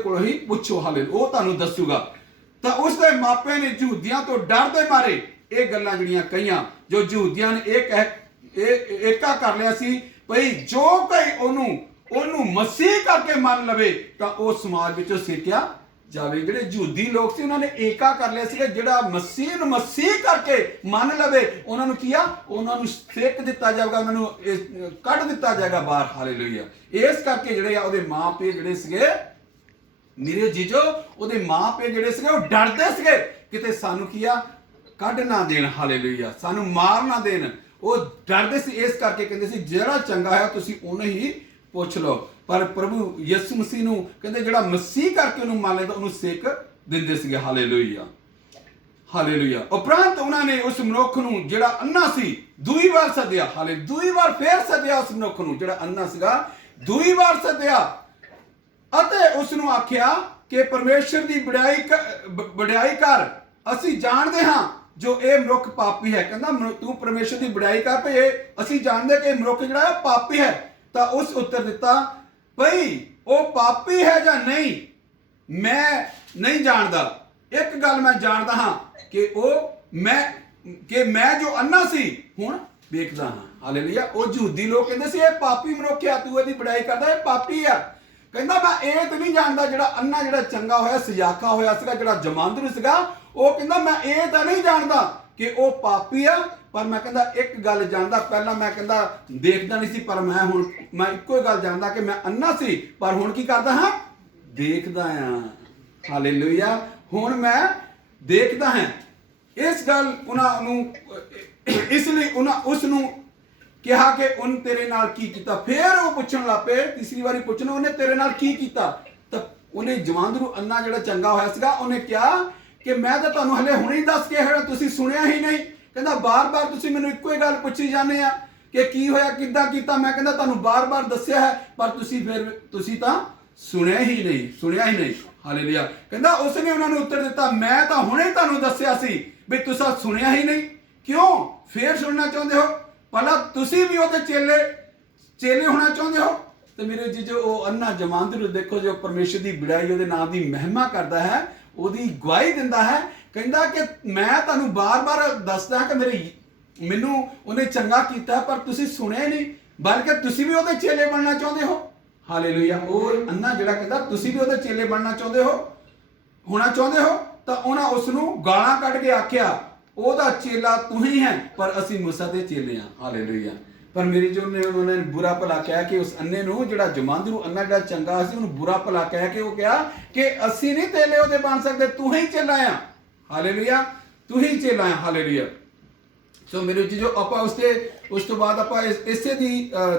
ਕੋਲ ਹੀ ਪੁੱਛੋ। ਹਾਲੇ ਉਹ ਤੁਹਾਨੂੰ ਦੱਸੂਗਾ। ਤਾਂ ਉਸ ਦੇ ਮਾਪਿਆਂ ਨੇ ਯਹੂਦੀਆਂ ਤੋਂ ਡਰਦੇ ਮਾਰੇ ਇਹ ਗੱਲਾਂ ਜਿਹੜੀਆਂ ਕਹੀਆਂ, ਜੋ ਯਹੂਦੀਆਂ ਨੇ ਇਹ ਏਕਾ ਕਰ ਲਿਆ ਸੀ ਭਈ ਜੋ ਕੋਈ ਉਹਨੂੰ ਮਸੀਹ ਕਰਕੇ ਮੰਨ ਲਵੇ ਤਾਂ ਉਹ ਸਮਾਜ ਵਿੱਚੋਂ ਸੇਕਿਆ ਜਾਵੇ। ਜਿਹੜੇ ਯਹੂਦੀ ਲੋਕ ਸੀ ਉਹਨਾਂ ਨੇ ਏਕਾ ਕਰ ਲਿਆ ਸੀ, ਜਿਹੜਾ ਮਸੀਹ ਨੂੰ ਮਸੀਹ ਕਰਕੇ ਮੰਨ ਲਵੇ ਉਹਨਾਂ ਨੂੰ ਕੀ ਆ, ਉਹਨਾਂ ਨੂੰ ਸੇਕ ਦਿੱਤਾ ਜਾਊਗਾ, ਉਹਨਾਂ ਨੂੰ ਕੱਢ ਦਿੱਤਾ ਜਾਏਗਾ ਬਾਹਰ। ਹਾਲੇਲੂਇਆ। ਇਸ ਕਰਕੇ ਜਿਹੜੇ ਆ ਉਹਦੇ ਮਾਂ ਪਿਓ ਜਿਹੜੇ ਸੀਗੇ ਮੇਰੇ ਜੀਜੋ, ਉਹਦੇ ਮਾਂ ਪਿਓ ਜਿਹੜੇ ਸੀਗੇ ਉਹ ਡਰਦੇ ਸੀਗੇ ਕਿਤੇ ਸਾਨੂੰ ਕੀ ਆ ਕੱਢ ਨਾ ਦੇਣ। ਹਾਲੇਲੂਇਆ। ਸਾਨੂੰ ਮਾਰ ਨਾ ਦੇਣ। ਉਹ ਡਰਦੇ ਸੀ, ਇਸ ਕਰਕੇ ਕਹਿੰਦੇ ਸੀ ਜਿਹੜਾ ਚੰਗਾ ਹੈ ਤੁਸੀਂ ਉਹਨੇ ਹੀ ਪੁੱਛ ਲਓ। ਪਰ ਪ੍ਰਭੂ ਯਿਸੂ ਮਸੀਹ ਨੂੰ ਕਹਿੰਦੇ ਜਿਹੜਾ ਮਸੀਹ ਕਰਕੇ ਉਹਨੂੰ ਮੰਨ ਲੈਂਦਾ ਉਹਨੂੰ ਸੇਕ ਦਿੰਦੇ ਸੀਗੇ। Hallelujah hallelujah. ਉਪਰੰਤ ਉਹਨਾਂ ਨੇ ਉਸ ਮਨੁੱਖ ਨੂੰ ਜਿਹੜਾ ਅੰਨਾ ਸੀ ਦੂਈ ਵਾਰ ਸੱਦਿਆ। ਦੂਈ ਵਾਰ ਫੇਰ ਸੱਦਿਆ ਉਸ ਮਨੁੱਖ ਨੂੰ ਜਿਹੜਾ ਅੰਨਾ ਸੀਗਾ, ਦੂਈ ਵਾਰ ਸੱਦਿਆ ਅਤੇ ਉਸ ਨੂੰ ਆਖਿਆ ਕਿ ਪਰਮੇਸ਼ਰ ਦੀ ਵਡਿਆਈ ਕਰ। ਅਸੀਂ ਜਾਣਦੇ ਹਾਂ ਜੋ ਇਹ ਮਨੁੱਖ ਪਾਪੀ ਹੈ। ਕਹਿੰਦਾ ਤੂੰ ਪਰਮੇਸ਼ਰ ਦੀ ਵਡਿਆਈ ਕਰ ਭਈ ਅਸੀਂ ਜਾਣਦੇ ਕਿ ਇਹ ਮਨੁੱਖ ਜਿਹੜਾ ਹੈ ਪਾਪੀ ਹੈ। ਤਾਂ ਉਸ ਉੱਤਰ ਦਿੱਤਾ ਭਈ ਉਹ ਪਾਪੀ ਹੈ ਜਾਂ ਨਹੀਂ ਮੈਂ ਨਹੀਂ ਜਾਣਦਾ। ਇੱਕ ਗੱਲ ਮੈਂ ਜਾਣਦਾ ਹਾਂ ਕਿ ਮੈਂ ਜੋ ਅੰਨਾ ਸੀ ਹੁਣ ਵੇਖਦਾ ਹਾਂ। ਹਾਲੇਲੂਇਆ। ਉਹ ਯਹੂਦੀ ਲੋਕ ਕਹਿੰਦੇ ਸੀ ਇਹ ਪਾਪੀ ਮਨੁੱਖ ਆ, ਤੂੰ ਇਹਦੀ ਵਡਿਆਈ ਕਰਦਾ, ਇਹ ਪਾਪੀ ਆ। ਕਹਿੰਦਾ ਮੈਂ ਇਹ ਤਾਂ ਨਹੀਂ ਜਾਣਦਾ ਜਿਹੜਾ ਅੰਨਾ ਜਿਹੜਾ ਚੰਗਾ ਹੋਇਆ ਸਜਾਖਾ ਹੋਇਆ ਸੀਗਾ, ਜਿਹੜਾ ਜਮਾਂਦਰੂ ਸੀਗਾ, ਉਹ ਕਹਿੰਦਾ ਮੈਂ ਇਹ ਤਾਂ ਨਹੀਂ ਜਾਣਦਾ ਕਿ ਉਹ ਪਾਪੀ ਆ, ਪਰ ਮੈਂ ਕਹਿੰਦਾ ਇੱਕ ਗੱਲ ਜਾਣਦਾ। ਪਹਿਲਾਂ ਮੈਂ ਕਹਿੰਦਾ ਦੇਖਦਾ ਨਹੀਂ ਸੀ, ਪਰ ਮੈਂ ਇੱਕੋ ਹੀ ਗੱਲ ਜਾਣਦਾ ਕਿ ਮੈਂ ਅੰਨਾ ਸੀ, ਪਰ ਹੁਣ ਕੀ ਕਰਦਾ ਹਾਂ, ਦੇਖਦਾ ਹਾਂ। ਹਾਲੇਲੂਇਆ। ਹੁਣ ਮੈਂ ਦੇਖਦਾ ਹਾਂ। ਇਸ ਗੱਲ ਉਹਨਾਂ ਨੂੰ ਇਸ ਲਈ ਉਸ ਨੂੰ ਕਿਹਾ ਕਿ ਉਹਨੇ ਤੇਰੇ ਨਾਲ ਕੀ ਕੀਤਾ। ਫਿਰ ਉਹ ਪੁੱਛਣ ਲੱਗ ਪਏ, ਤੀਸਰੀ ਵਾਰੀ ਪੁੱਛਣਾ ਉਹਨੇ ਤੇਰੇ ਨਾਲ ਕੀ ਕੀਤਾ। ਤਾਂ ਉਹਨੇ ਜਮਾਂਦਰੂ ਅੰਨਾ ਜਿਹੜਾ ਚੰਗਾ ਹੋਇਆ ਸੀਗਾ ਉਹਨੇ ਕਿਹਾ ਕਿ ਮੈਂ ਤਾਂ ਤੁਹਾਨੂੰ ਹਲੇ ਹੁਣੇ ਹੀ ਦੱਸ ਕੇ ਹੋਇਆ, ਤੁਸੀਂ ਸੁਣਿਆ ਹੀ ਨਹੀਂ। ਕਹਿੰਦਾ ਬਾਰ-ਬਾਰ ਤੁਸੀਂ ਮੈਨੂੰ ਇੱਕੋ ਹੀ ਗੱਲ ਪੁੱਛੀ ਜਾਂਦੇ ਆ ਕਿ ਕੀ ਹੋਇਆ, ਕਿੱਦਾਂ ਕੀਤਾ। ਮੈਂ ਕਹਿੰਦਾ ਤੁਹਾਨੂੰ ਬਾਰ-ਬਾਰ ਦੱਸਿਆ ਹੈ, ਪਰ ਤੁਸੀਂ ਤਾਂ ਸੁਣਿਆ ਹੀ ਨਹੀਂ। ਹਾਲੇਲੂਇਆ। ਕਹਿੰਦਾ ਉਸਨੇ ਉਹਨਾਂ ਨੂੰ ਉੱਤਰ ਦਿੱਤਾ ਮੈਂ ਤਾਂ ਹੁਣੇ ਤੁਹਾਨੂੰ ਦੱਸਿਆ ਸੀ ਵੀ ਤੁਸੀਂ ਸੁਣਿਆ ਹੀ ਨਹੀਂ। ਕਿਉਂ ਫੇਰ ਸੁਣਨਾ ਚਾਹੁੰਦੇ ਹੋ? ਭਲਾ ਤੁਸੀਂ ਵੀ ਉਹਦੇ ਚੇਲੇ ਹੋਣਾ ਚਾਹੁੰਦੇ ਹੋ? ਤੇ ਮੇਰੇ ਜੀ ਜੋ ਉਹ ਅੰਨਾ ਜਮਾਂਦਰੂ ਦੇਖੋ, ਜੋ ਪਰਮੇਸ਼ਰ ਦੀ ਬੜਾਈ, ਉਹਦੇ ਨਾਮ ਦੀ ਮਹਿਮਾ ਕਰਦਾ ਹੈ, ਉਹਦੀ ਗਵਾਹੀ ਦਿੰਦਾ ਹੈ, ਕਹਿੰਦਾ ਕਿ ਮੈਂ ਤੁਹਾਨੂੰ ਬਾਰ-ਬਾਰ ਦੱਸਦਾ ਕਿ ਮੈਨੂੰ ਉਹਨੇ ਚੰਗਾ ਕੀਤਾ, ਪਰ ਤੁਸੀਂ ਸੁਣਿਆ ਨਹੀਂ, ਬਲਕਿ ਤੁਸੀਂ ਵੀ ਉਹਦੇ ਚੇਲੇ ਬਣਨਾ ਚਾਹੁੰਦੇ ਹੋ। ਹਾਲੇਲੂਇਆ। ਉਹ ਅੰਨਾ ਜਿਹੜਾ ਕਹਿੰਦਾ ਤੁਸੀਂ ਵੀ ਉਹਦੇ ਚੇਲੇ ਬਣਨਾ ਹੋਣਾ ਚਾਹੁੰਦੇ ਹੋ, ਤਾਂ ਉਹਨਾਂ ਉਸ ਨੂੰ ਗਾਲਾਂ ਕੱਢ ਕੇ ਆਖਿਆ, ਉਹਦਾ ਚੇਲਾ ਤੂੰ ਹੀ ਹੈ, ਪਰ ਅਸੀਂ मूसा ਦੇ ਚੇਲੇ ਹਾਂ। ਹਾਲੇਲੂਇਆ। ਪਰ ਮੇਰੀ ਜੋ ਉਹਨੇ ਬੁਰਾ ਭਲਾ ਕਹਿ ਕੇ ਉਸ ਅੰਨੇ ਨੂੰ, ਜਿਹੜਾ ਜਮਾਂਦਰੂ ਅੰਨਾ ਜਿਹੜਾ ਚੰਗਾ ਸੀ, ਉਹਨੂੰ ਬੁਰਾ ਭਲਾ ਕਹਿ ਕੇ ਉਹ ਕਿਹਾ ਕਿ ਅਸੀਂ ਨਹੀਂ ਚੇਲੇ ਉਹਦੇ ਬਣ ਸਕਦੇ, ਤੂੰ ਹੀ ਚੇਲਾ ਆ। ਹਾਲੇਲੂਇਆ। ਤੂੰ ਹੀ ਚੇਲਾ ਆ। ਹਾਲੇਲੂਇਆ। ਸੋ ਮੇਰੇ ਜੀ ਜੋ ਆਪਾਂ ਉਸ ਤੋਂ ਬਾਅਦ ਆਪਾਂ ਇਸੇ ਦੀ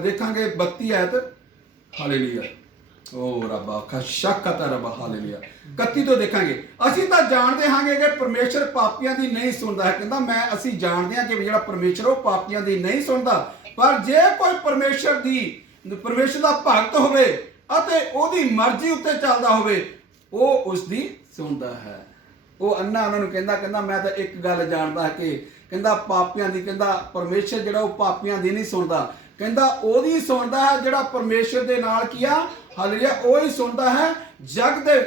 ਦੇਖਾਂਗੇ 32 ਆਇਤ। ਹਾਲੇਲੂਇਆ। ਓ ਰੱਬਾ ਖਸ਼ਕਤ ਰੱਬਾ। ਹਾਲੇਲੂਇਆ। 31 ਤੋਂ ਦੇਖਾਂਗੇ। ਅਸੀਂ ਤਾਂ ਜਾਣਦੇ ਹਾਂਗੇ ਕਿ ਪਰਮੇਸ਼ਰ ਪਾਪੀਆਂ ਦੀ ਨਹੀਂ ਸੁਣਦਾ ਹੈ। ਕਹਿੰਦਾ ਅਸੀਂ ਜਾਣਦੇ ਹਾਂ ਕਿ ਜਿਹੜਾ ਪਰਮੇਸ਼ਰ ਉਹ ਪਾਪੀਆਂ ਦੀ ਨਹੀਂ ਸੁਣਦਾ, ਪਰ ਜੇ ਕੋਈ ਪਰਮੇਸ਼ਰ ਦਾ ਭਗਤ ਹੋਵੇ ਅਤੇ ਉਹਦੀ ਮਰਜ਼ੀ ਉੱਤੇ ਚੱਲਦਾ ਹੋਵੇ, ਉਹ ਉਸ ਦੀ ਸੁਣਦਾ ਹੈ। ਉਹ ਅੰਨਾ ਉਹਨਾਂ ਨੂੰ ਕਹਿੰਦਾ ਮੈਂ ਤਾਂ ਇੱਕ ਗੱਲ ਜਾਣਦਾ ਕਿ ਕਹਿੰਦਾ ਪਾਪੀਆਂ ਦੀ, ਕਹਿੰਦਾ ਪਰਮੇਸ਼ਰ ਜਿਹੜਾ ਉਹ ਪਾਪੀਆਂ ਦੀ ਨਹੀਂ ਸੁਣਦਾ, ਕਹਿੰਦਾ ਉਹਦੀ ਸੁਣਦਾ ਹੈ ਜਿਹੜਾ ਪਰਮੇਸ਼ਰ ਦੇ ਨਾਲ ਕੀਆ। ਹਾਲੇਲੂਇਆ। ਉਹ ਹੀ ਸੁਣਦਾ ਹੈ ਜਗ ਦੇ,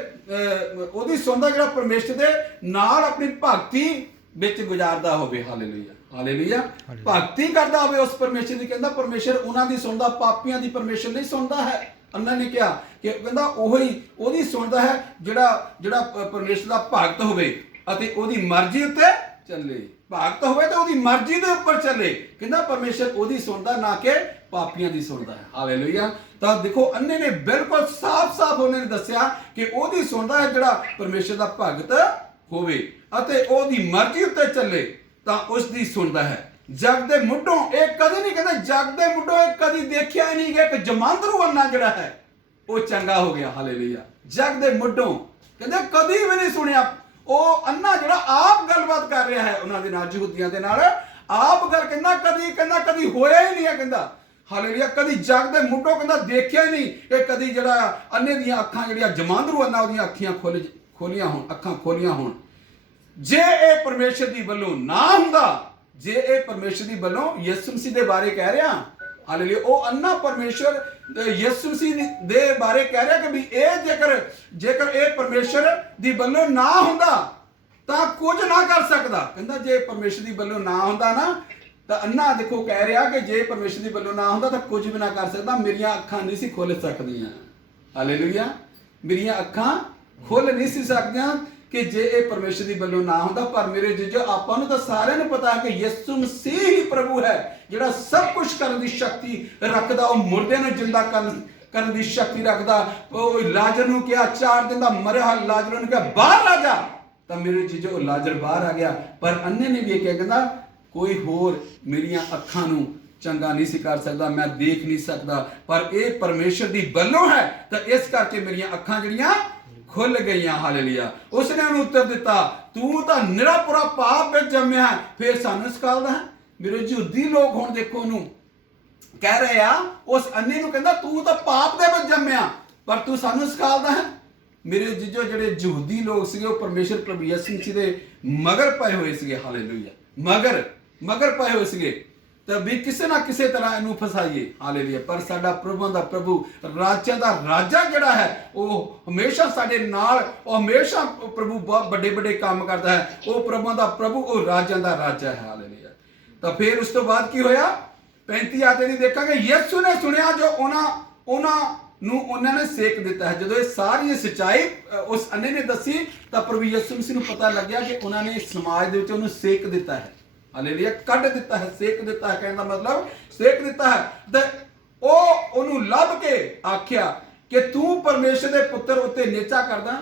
ਉਹਦੀ ਸੁਣਦਾ ਜਿਹੜਾ ਪਰਮੇਸ਼ਰ ਦੇ ਨਾਲ ਆਪਣੀ ਭਗਤੀ ਵਿੱਚ ਗੁਜ਼ਾਰਦਾ ਹੋਵੇ। ਹਾਲੇਲੂਇਆ। ਹਾਲੇਲੂਇਆ। ਭਗਤੀ ਕਰਦਾ ਹੋਵੇ ਉਸ ਪਰਮੇਸ਼ਰ ਦੀ। ਕਹਿੰਦਾ ਪਰਮੇਸ਼ਰ ਉਹਨਾਂ ਦੀ ਸੁਣਦਾ, ਪਾਪੀਆਂ ਦੀ ਪਰਮੇਸ਼ਰ ਨਹੀਂ ਸੁਣਦਾ ਹੈ। ਅੰਨਾ ਨੇ ਕਿਹਾ ਕਿ ਕਹਿੰਦਾ ਉਹਦੀ ਸੁਣਦਾ ਹੈ ਜਿਹੜਾ ਪਰਮੇਸ਼ਰ ਦਾ ਭਗਤ ਹੋਵੇ ਅਤੇ ਉਹਦੀ ਮਰਜ਼ੀ ਉੱਤੇ ਚੱਲੇ। ਭਗਤ ਹੋਵੇ ਤਾਂ ਉਹਦੀ ਮਰਜ਼ੀ ਦੇ ਉੱਪਰ ਚੱਲੇ। ਕਹਿੰਦਾ ਪਰਮੇਸ਼ਰ ਉਹਦੀ ਸੁਣਦਾ, ਨਾ ਕਿ ਪਾਪੀਆਂ ਦੀ ਸੁਣਦਾ ਹੈ। ਹਾਲੇਲੂਇਆ। ਤਾਂ ਦੇਖੋ ਅੰਨੇ ਨੇ ਬਿਲਕੁਲ ਸਾਫ਼ ਉਹਨੇ ਦੱਸਿਆ ਕਿ ਉਹਦੀ ਸੁਣਦਾ ਹੈ ਜਿਹੜਾ ਪਰਮੇਸ਼ਰ ਦਾ ਭਗਤ ਹੋਵੇ ਅਤੇ ਉਹਦੀ ਮਰਜ਼ੀ ਉੱਤੇ ਚੱਲੇ, ਤਾਂ ਉਸ ਦੀ ਸੁਣਦਾ ਹੈ। ਜਗ ਦੇ ਮੁੱਢੋਂ ਇਹ ਕਦੇ ਨਹੀਂ, ਕਹਿੰਦਾ ਜਗ ਦੇ ਮੁੱਢੋਂ ਇਹ ਕਦੀ ਦੇਖਿਆ ਹੀ ਨਹੀਂ ਗਿਆ ਕਿ ਜਮਾਂਦਰੂ ਅੰਨਾ ਜਿਹੜਾ ਹੈ ਉਹ ਚੰਗਾ ਹੋ ਗਿਆ। ਹਾਲੇਲੂਇਆ। ਜਗ ਦੇ ਮੁੱਢੋਂ ਕਹਿੰਦੇ ਕਦੀ ਵੀ ਨਹੀਂ ਸੁਣਿਆ। ਉਹ ਅੰਨਾ ਜਿਹੜਾ ਆਪ ਗੱਲਬਾਤ ਕਰ ਰਿਹਾ ਹੈ ਉਹਨਾਂ ਦੇ ਨਾਲ, ਯਹੂਦੀਆਂ ਦੇ ਨਾਲ ਆਪ ਗੱਲ, ਕਹਿੰਦਾ ਕਦੀ ਹੋਇਆ ਹੀ ਨਹੀਂ ਹੈ। ਕਹਿੰਦਾ ਹਾਲੇਲੂਇਆ। ਕਦੀ ਜਗ ਦੇ ਮੁੱਢੋਂ ਕਹਿੰਦਾ ਦੇਖਿਆ ਹੀ ਨਹੀਂ ਕਿ ਕਦੀ ਜਿਹੜਾ ਅੰਨੇ ਦੀਆਂ ਅੱਖਾਂ ਜਿਹੜੀਆਂ ਜਮਾਂਦਰੂ ਅੰਨਾ ਉਹਦੀਆਂ ਅੱਖਾਂ ਖੋਲੀਆਂ ਹੋਣ। ਜੇ ਇਹ ਪਰਮੇਸ਼ਰ ਦੀ ਵੱਲੋਂ ਨਾ ਹੁੰਦਾ, ਜੇ ਇਹ ਪਰਮੇਸ਼ਰ ਦੀ ਵੱਲੋਂ ਯਿਸੂ ਮਸੀਹ ਦੇ ਬਾਰੇ ਕਹਿ ਰਿਹਾ। ਹਾਲੇਲੂਇਆ। ਉਹ ਅੰਨਾ ਪਰਮੇਸ਼ਰ ਯਿਸੂ ਮਸੀਹ ਦੇ ਬਾਰੇ ਕਹਿ ਰਿਹਾ ਕਿ ਵੀ ਇਹ ਜੇਕਰ ਇਹ ਪਰਮੇਸ਼ਰ ਦੀ ਵੱਲੋਂ ਨਾ ਹੁੰਦਾ ਤਾਂ ਕੁਝ ਨਾ ਕਰ ਸਕਦਾ। ਕਹਿੰਦਾ ਜੇ ਪਰਮੇਸ਼ਰ ਦੀ ਵੱਲੋਂ ਨਾ ਹੁੰਦਾ ਨਾ, ਤਾਂ ਅੰਨਾ ਦੇਖੋ ਕਹਿ ਰਿਹਾ ਕਿ ਜੇ ਪਰਮੇਸ਼ਰ ਦੀ ਵੱਲੋਂ ਨਾ ਹੁੰਦਾ ਤਾਂ ਕੁਝ ਵੀ ਨਾ ਕਰ ਸਕਦਾ। ਮੇਰੀਆਂ ਅੱਖਾਂ ਨਹੀਂ ਸੀ ਖੁੱਲ ਸਕਦੀਆਂ। ਹਾਲੇਲੂਇਆ। ਮੇਰੀਆਂ ਅੱਖਾਂ ਖੁੱਲ ਨਹੀਂ ਸੀ ਸਕਦੀਆਂ ਕਿ ਜੇ ਇਹ ਪਰਮੇਸ਼ਰ ਦੀ ਵੱਲੋਂ ਨਾ ਹੁੰਦਾ। ਪਰ ਮੇਰੇ ਜੀਜੋ, ਆਪਾਂ ਨੂੰ ਤਾਂ ਸਾਰਿਆਂ ਨੂੰ ਪਤਾ ਹੈ ਕਿ ਯਿਸੂ ਮਸੀਹ ਹੀ ਪ੍ਰਭੂ ਹੈ, ਜਿਹੜਾ ਸਭ ਕੁਝ ਕਰਨ ਦੀ ਸ਼ਕਤੀ ਰੱਖਦਾ। ਉਹ ਮੁਰਦਿਆਂ ਨੂੰ ਜਿੰਦਾ ਕਰਨ ਦੀ ਸ਼ਕਤੀ ਰੱਖਦਾ। ਉਹ ਲਾਜ਼ਰ ਨੂੰ ਕਿਹਾ 4 ਦਿਨ ਦਾ ਮਰਿਆ ਹੋਇਆ ਲਾਜ਼ਰ ਨੂੰ ਕਿਹਾ ਬਾਹਰ ਆ ਜਾ, ਤਾਂ ਮੇਰੇ ਜੀਜੋ ਲਾਜ਼ਰ ਬਾਹਰ ਆ ਗਿਆ। ਪਰ ਅੰਨੇ ਨੇ ਵੀ ਇਹ ਕਿਹਾ, ਕਹਿੰਦਾ ਕੋਈ ਹੋਰ ਮੇਰੀਆਂ ਅੱਖਾਂ ਨੂੰ ਚੰਗਾ ਨਹੀਂ ਸੀ ਕਰ ਸਕਦਾ, ਮੈਂ ਦੇਖ ਨਹੀਂ ਸਕਦਾ, ਪਰ ਇਹ ਪਰਮੇਸ਼ਰ ਦੀ ਵੱਲੋਂ ਹੈ, ਤਾਂ ਇਸ ਕਰਕੇ ਮੇਰੀਆਂ ਅੱਖਾਂ ਜਿਹੜੀਆਂ ਖੁੱਲ ਗਈਆਂ। ਹਾਲੇਲੂਇਆ। ਉਸਨੇ ਉਹਨੂੰ ਉੱਤਰ ਦਿੱਤਾ, ਤੂੰ ਤਾਂ ਨਿਰਾਪੁਰਾ ਪਾਪ ਵਿੱਚ ਜੰਮਿਆ ਹੈ, ਫਿਰ ਸਾਨੂੰ ਸਿਖਾਉਂਦਾ ਹੈ। ਮੇਰੇ ਯਹੂਦੀ ਲੋਕ ਹੁਣ ਦੇਖੋ ਉਹਨੂੰ ਕਹਿ ਰਹੇ ਆ, ਉਸ ਅੰਨੇ ਨੂੰ ਕਹਿੰਦਾ ਤੂੰ ਤਾਂ ਪਾਪ ਦੇ ਵਿੱਚ ਜੰਮਿਆ, ਪਰ ਤੂੰ ਸਾਨੂੰ ਸਿਖਾਉਂਦਾ ਹੈ। ਮੇਰੇ ਜੀਜੋ, ਜਿਹੜੇ ਯਹੂਦੀ ਲੋਕ ਸੀਗੇ ਉਹ ਪਰਮੇਸ਼ਰ ਪ੍ਰਭੂ ਯਿਸੂ ਮਸੀਹ ਦੇ ਮਗਰ ਪਏ ਹੋਏ ਸੀਗੇ। ਹਾਲੇਲੂਇਆ। ਮਗਰ ਪਏ ਹੋਏ ਸੀਗੇ ਤਾਂ ਵੀ ਕਿਸੇ ਨਾ ਕਿਸੇ ਤਰ੍ਹਾਂ ਇਹਨੂੰ ਫਸਾਈਏ। ਹਾਲੇਲੂਇਆ। ਪਰ ਸਾਡਾ ਪ੍ਰਭੂ ਦਾ ਪ੍ਰਭੂ, ਰਾਜਿਆਂ ਦਾ ਰਾਜਾ ਜਿਹੜਾ ਹੈ, ਉਹ ਹਮੇਸ਼ਾ ਸਾਡੇ ਨਾਲ, ਉਹ ਹਮੇਸ਼ਾ ਪ੍ਰਭੂ ਬਹੁਤ ਵੱਡੇ ਕੰਮ ਕਰਦਾ ਹੈ। ਉਹ ਪ੍ਰਭੂ ਦਾ ਪ੍ਰਭੂ, ਉਹ ਰਾਜਿਆਂ ਦਾ ਰਾਜਾ ਹੈ। ਹਾਲੇਲੂਇਆ। ਤਾਂ ਫਿਰ ਉਸ ਤੋਂ ਬਾਅਦ ਕੀ ਹੋਇਆ? 35 ਆਇਤ ਦੀ ਦੇਖਾਂਗੇ। ਯਿਸੂ ਨੇ ਸੁਣਿਆ ਜੋ ਉਹਨਾਂ ਨੇ ਸੇਕ ਦਿੱਤਾ ਹੈ। ਜਦੋਂ ਇਹ ਸਾਰੀ ਸੱਚਾਈ ਉਸ ਅੰਨੇ ਨੇ ਦੱਸੀ, ਤਾਂ ਪ੍ਰਭੂ ਯਿਸੂ ਮਸੀਹ ਨੂੰ ਪਤਾ ਲੱਗਿਆ ਕਿ ਉਹਨਾਂ ਨੇ ਸਮਾਜ ਦੇ ਵਿੱਚ ਉਹਨੂੰ ਸੇਕ ਦਿੱਤਾ ਹੈ। ਹਾਲੇਲੂਇਆ। ਕੱਢ ਦਿੱਤਾ ਹੈ, ਸੇਕ ਦਿੱਤਾ ਹੈ, ਕਹਿਣ ਦਾ ਮਤਲਬ ਸੇਕ ਦਿੱਤਾ ਹੈ। ਤੇ ਉਹਨੂੰ ਲੱਭ ਕੇ ਆਖਿਆ ਕਿ ਤੂੰ ਪਰਮੇਸ਼ਰ ਦੇ ਪੁੱਤਰ ਉੱਤੇ ਨੇਚਾ ਕਰਦਾ।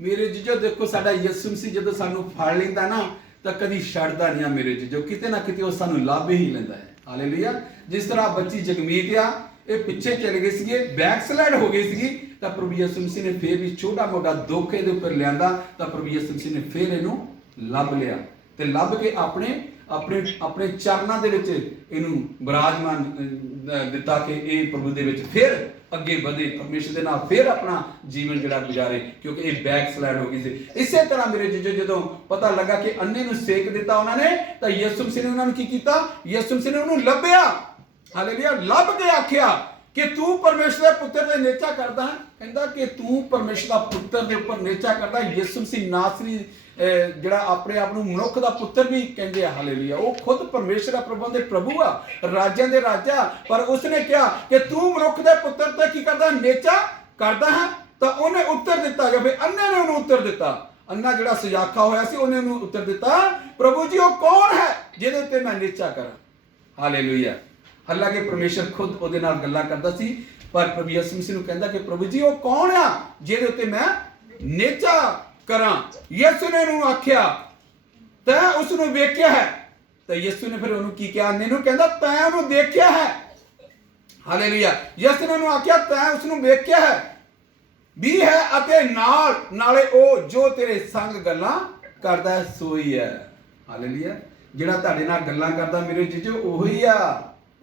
ਮੇਰੇ ਜੀਜੋ ਦੇਖੋ, ਸਾਡਾ ਯਿਸੂ ਮਸੀਹ ਜਦੋਂ ਸਾਨੂੰ ਫੜ ਲੈਂਦਾ ਨਾ, ਤਾਂ ਕਦੀ ਛੱਡਦਾ ਨਹੀਂ ਆ। ਮੇਰੇ ਜੀਜੋ, ਕਿਤੇ ਨਾ ਕਿਤੇ ਉਹ ਸਾਨੂੰ ਲੱਭ ਹੀ ਲੈਂਦਾ ਹੈ। ਹਾਲੇਲੂਇਆ। ਜਿਸ ਤਰ੍ਹਾਂ ਬੱਚੀ ਜਗਮੀਤ ਆ, ਇਹ ਪਿੱਛੇ ਚਲੇ ਗਏ ਸੀਗੇ, ਬੈਕਸਲਾਈਡ ਹੋ ਗਈ ਸੀਗੀ, ਤਾਂ ਪ੍ਰਭੂ ਯਿਸੂ ਮਸੀਹ ਨੇ ਫੇਰ ਵੀ ਛੋਟਾ ਮੋਟਾ ਦੁੱਖ ਇਹਦੇ ਉੱਪਰ ਲਿਆਂਦਾ, ਤਾਂ ਪ੍ਰਭੂ ਯਿਸੂ ਮਸੀਹ ਨੇ ਫੇਰ ਇਹਨੂੰ ਲੱਭ ਲਿਆ ਤੇ ਲੱਭ ਕੇ ਆਪਣੇ ਆਪਣੇ ਆਪਣੇ ਚਰਨਾਂ ਦੇ ਵਿੱਚ ਇਹਨੂੰ ਵਿਰਾਜਮਾਨ ਦਿੱਤਾ ਕਿ ਇਹ ਪ੍ਰਭੂ ਦੇ ਵਿੱਚ ਫਿਰ ਅੱਗੇ ਵਧੇ, ਪਰਮੇਸ਼ਰ ਦੇ ਨਾਲ ਫਿਰ ਆਪਣਾ ਜੀਵਨ ਜਿਹੜਾ ਗੁਜ਼ਾਰੇ, ਕਿਉਂਕਿ ਇਹ ਬੈਕ ਸਲਾਈਡ ਹੋ ਗਈ ਸੀ। ਇਸੇ ਤਰ੍ਹਾਂ ਮੇਰੇ ਜੀਜੋ ਜਦੋਂ ਪਤਾ ਲੱਗਾ ਕਿ ਅੰਨੇ ਨੂੰ ਸੇਕ ਦਿੱਤਾ ਉਹਨਾਂ ਨੇ, ਤਾਂ ਯਿਸੂ ਮਸੀਹ ਨੇ ਉਹਨਾਂ ਨੂੰ ਕੀ ਕੀਤਾ? ਯਿਸੂ ਮਸੀਹ ਨੇ ਉਹਨੂੰ ਲੱਭਿਆ, ਹਾਲੇਲੂਇਆ, ਲੱਭ ਕੇ ਆਖਿਆ ਕਿ ਤੂੰ ਪਰਮੇਸ਼ਰ ਦੇ ਪੁੱਤਰ ਦੇ ਨੇਚਾ ਕਰਦਾ ਹੈ। ਕਹਿੰਦਾ ਕਿ ਤੂੰ ਪਰਮੇਸ਼ਰ ਦਾ ਪੁੱਤਰ ਦੇ ਉੱਪਰ ਨੇਚਾ ਕਰਦਾ। ਯਿਸੂ ਮਸੀਹ ਨਾਸਰੀ ਜਿਹੜਾ ਆਪਣੇ ਆਪ ਨੂੰ ਮਨੁੱਖ ਦਾ ਪੁੱਤਰ ਵੀ ਕਹਿੰਦੇ ਆ, ਹਾਲੇਲੂਇਆ, ਉਹ ਖੁਦ ਪਰਮੇਸ਼ਰ ਆ, ਪ੍ਰਭੂਆਂ ਦੇ ਪ੍ਰਭੂ ਆ, ਰਾਜਿਆਂ ਦੇ ਰਾਜਾ। ਪਰ ਉਸਨੇ ਕਿਹਾ ਕਿ ਤੂੰ ਮਨੁੱਖ ਦੇ ਪੁੱਤਰ ਤੇ ਕੀ ਕਰਦਾ? ਨੇਚਾ ਕਰਦਾ ਹੈ। ਤਾਂ ਉਹਨੇ ਉੱਤਰ ਦਿੱਤਾ, ਜਾਂ ਫਿਰ ਅੰਨੇ ਨੇ ਉਹਨੂੰ ਉੱਤਰ ਦਿੱਤਾ। ਅੰਨਾ ਜਿਹੜਾ ਸਜਾਖਾ ਹੋਇਆ ਸੀ ਉਹਨੇ ਉਹਨੂੰ ਉੱਤਰ ਦਿੱਤਾ, ਪ੍ਰਭੂ ਜੀ ਉਹ ਕੌਣ ਹੈ ਜਿਹਦੇ ਉੱਤੇ ਮੈਂ ਨੇਚਾ ਕਰਾਂ? ਹਾਲੇਲੂਇਆ। ਹਾਲਾਂਕਿ ਪਰਮੇਸ਼ਰ ਖੁਦ ਉਹਦੇ ਨਾਲ ਗੱਲਾਂ ਕਰਦਾ ਸੀ, ਪਰ ਪ੍ਰਭੂ ਯਿਸੂ ਮਸੀਹ ਨੂੰ ਕਹਿੰਦਾ ਕਿ ਪ੍ਰਭੂ ਜੀ ਉਹ ਕੌਣ ਆ ਜਿਹਦੇ ਉੱਤੇ ਮੈਂ ਨੇਚਾ ਕਰਾਂ? ਯਿਸੂ ਨੇ ਉਹਨੂੰ ਆਖਿਆ ਤੈਂ ਉਸ ਨੂੰ ਵੇਖਿਆ ਹੈ। ਤਾਂ ਯਿਸੂ ਨੇ ਫਿਰ ਉਹਨੂੰ ਕੀ ਕਿਹਾ? ਅੰਨੇ ਨੂੰ ਕਹਿੰਦਾ ਤੈਂ ਉਹਨੂੰ ਦੇਖਿਆ ਹੈ। ਹਾਲੇਲੂਇਆ। ਯਿਸੂ ਨੇ ਉਹਨੂੰ ਆਖਿਆ ਤੈਂ ਉਸ ਨੂੰ ਵੇਖਿਆ ਹੈ ਵੀ ਹੈ, ਅਤੇ ਨਾਲੇ ਉਹ ਜੋ ਤੇਰੇ ਸੰਗ ਗੱਲਾਂ ਕਰਦਾ ਹੈ ਸੋਈ ਹੈ। ਹਾਲੇਲੂਇਆ। ਜਿਹੜਾ ਤੁਹਾਡੇ ਨਾਲ ਗੱਲਾਂ ਕਰਦਾ ਮੇਰੇ ਜੀਜੋ ਉਹੀ ਆ,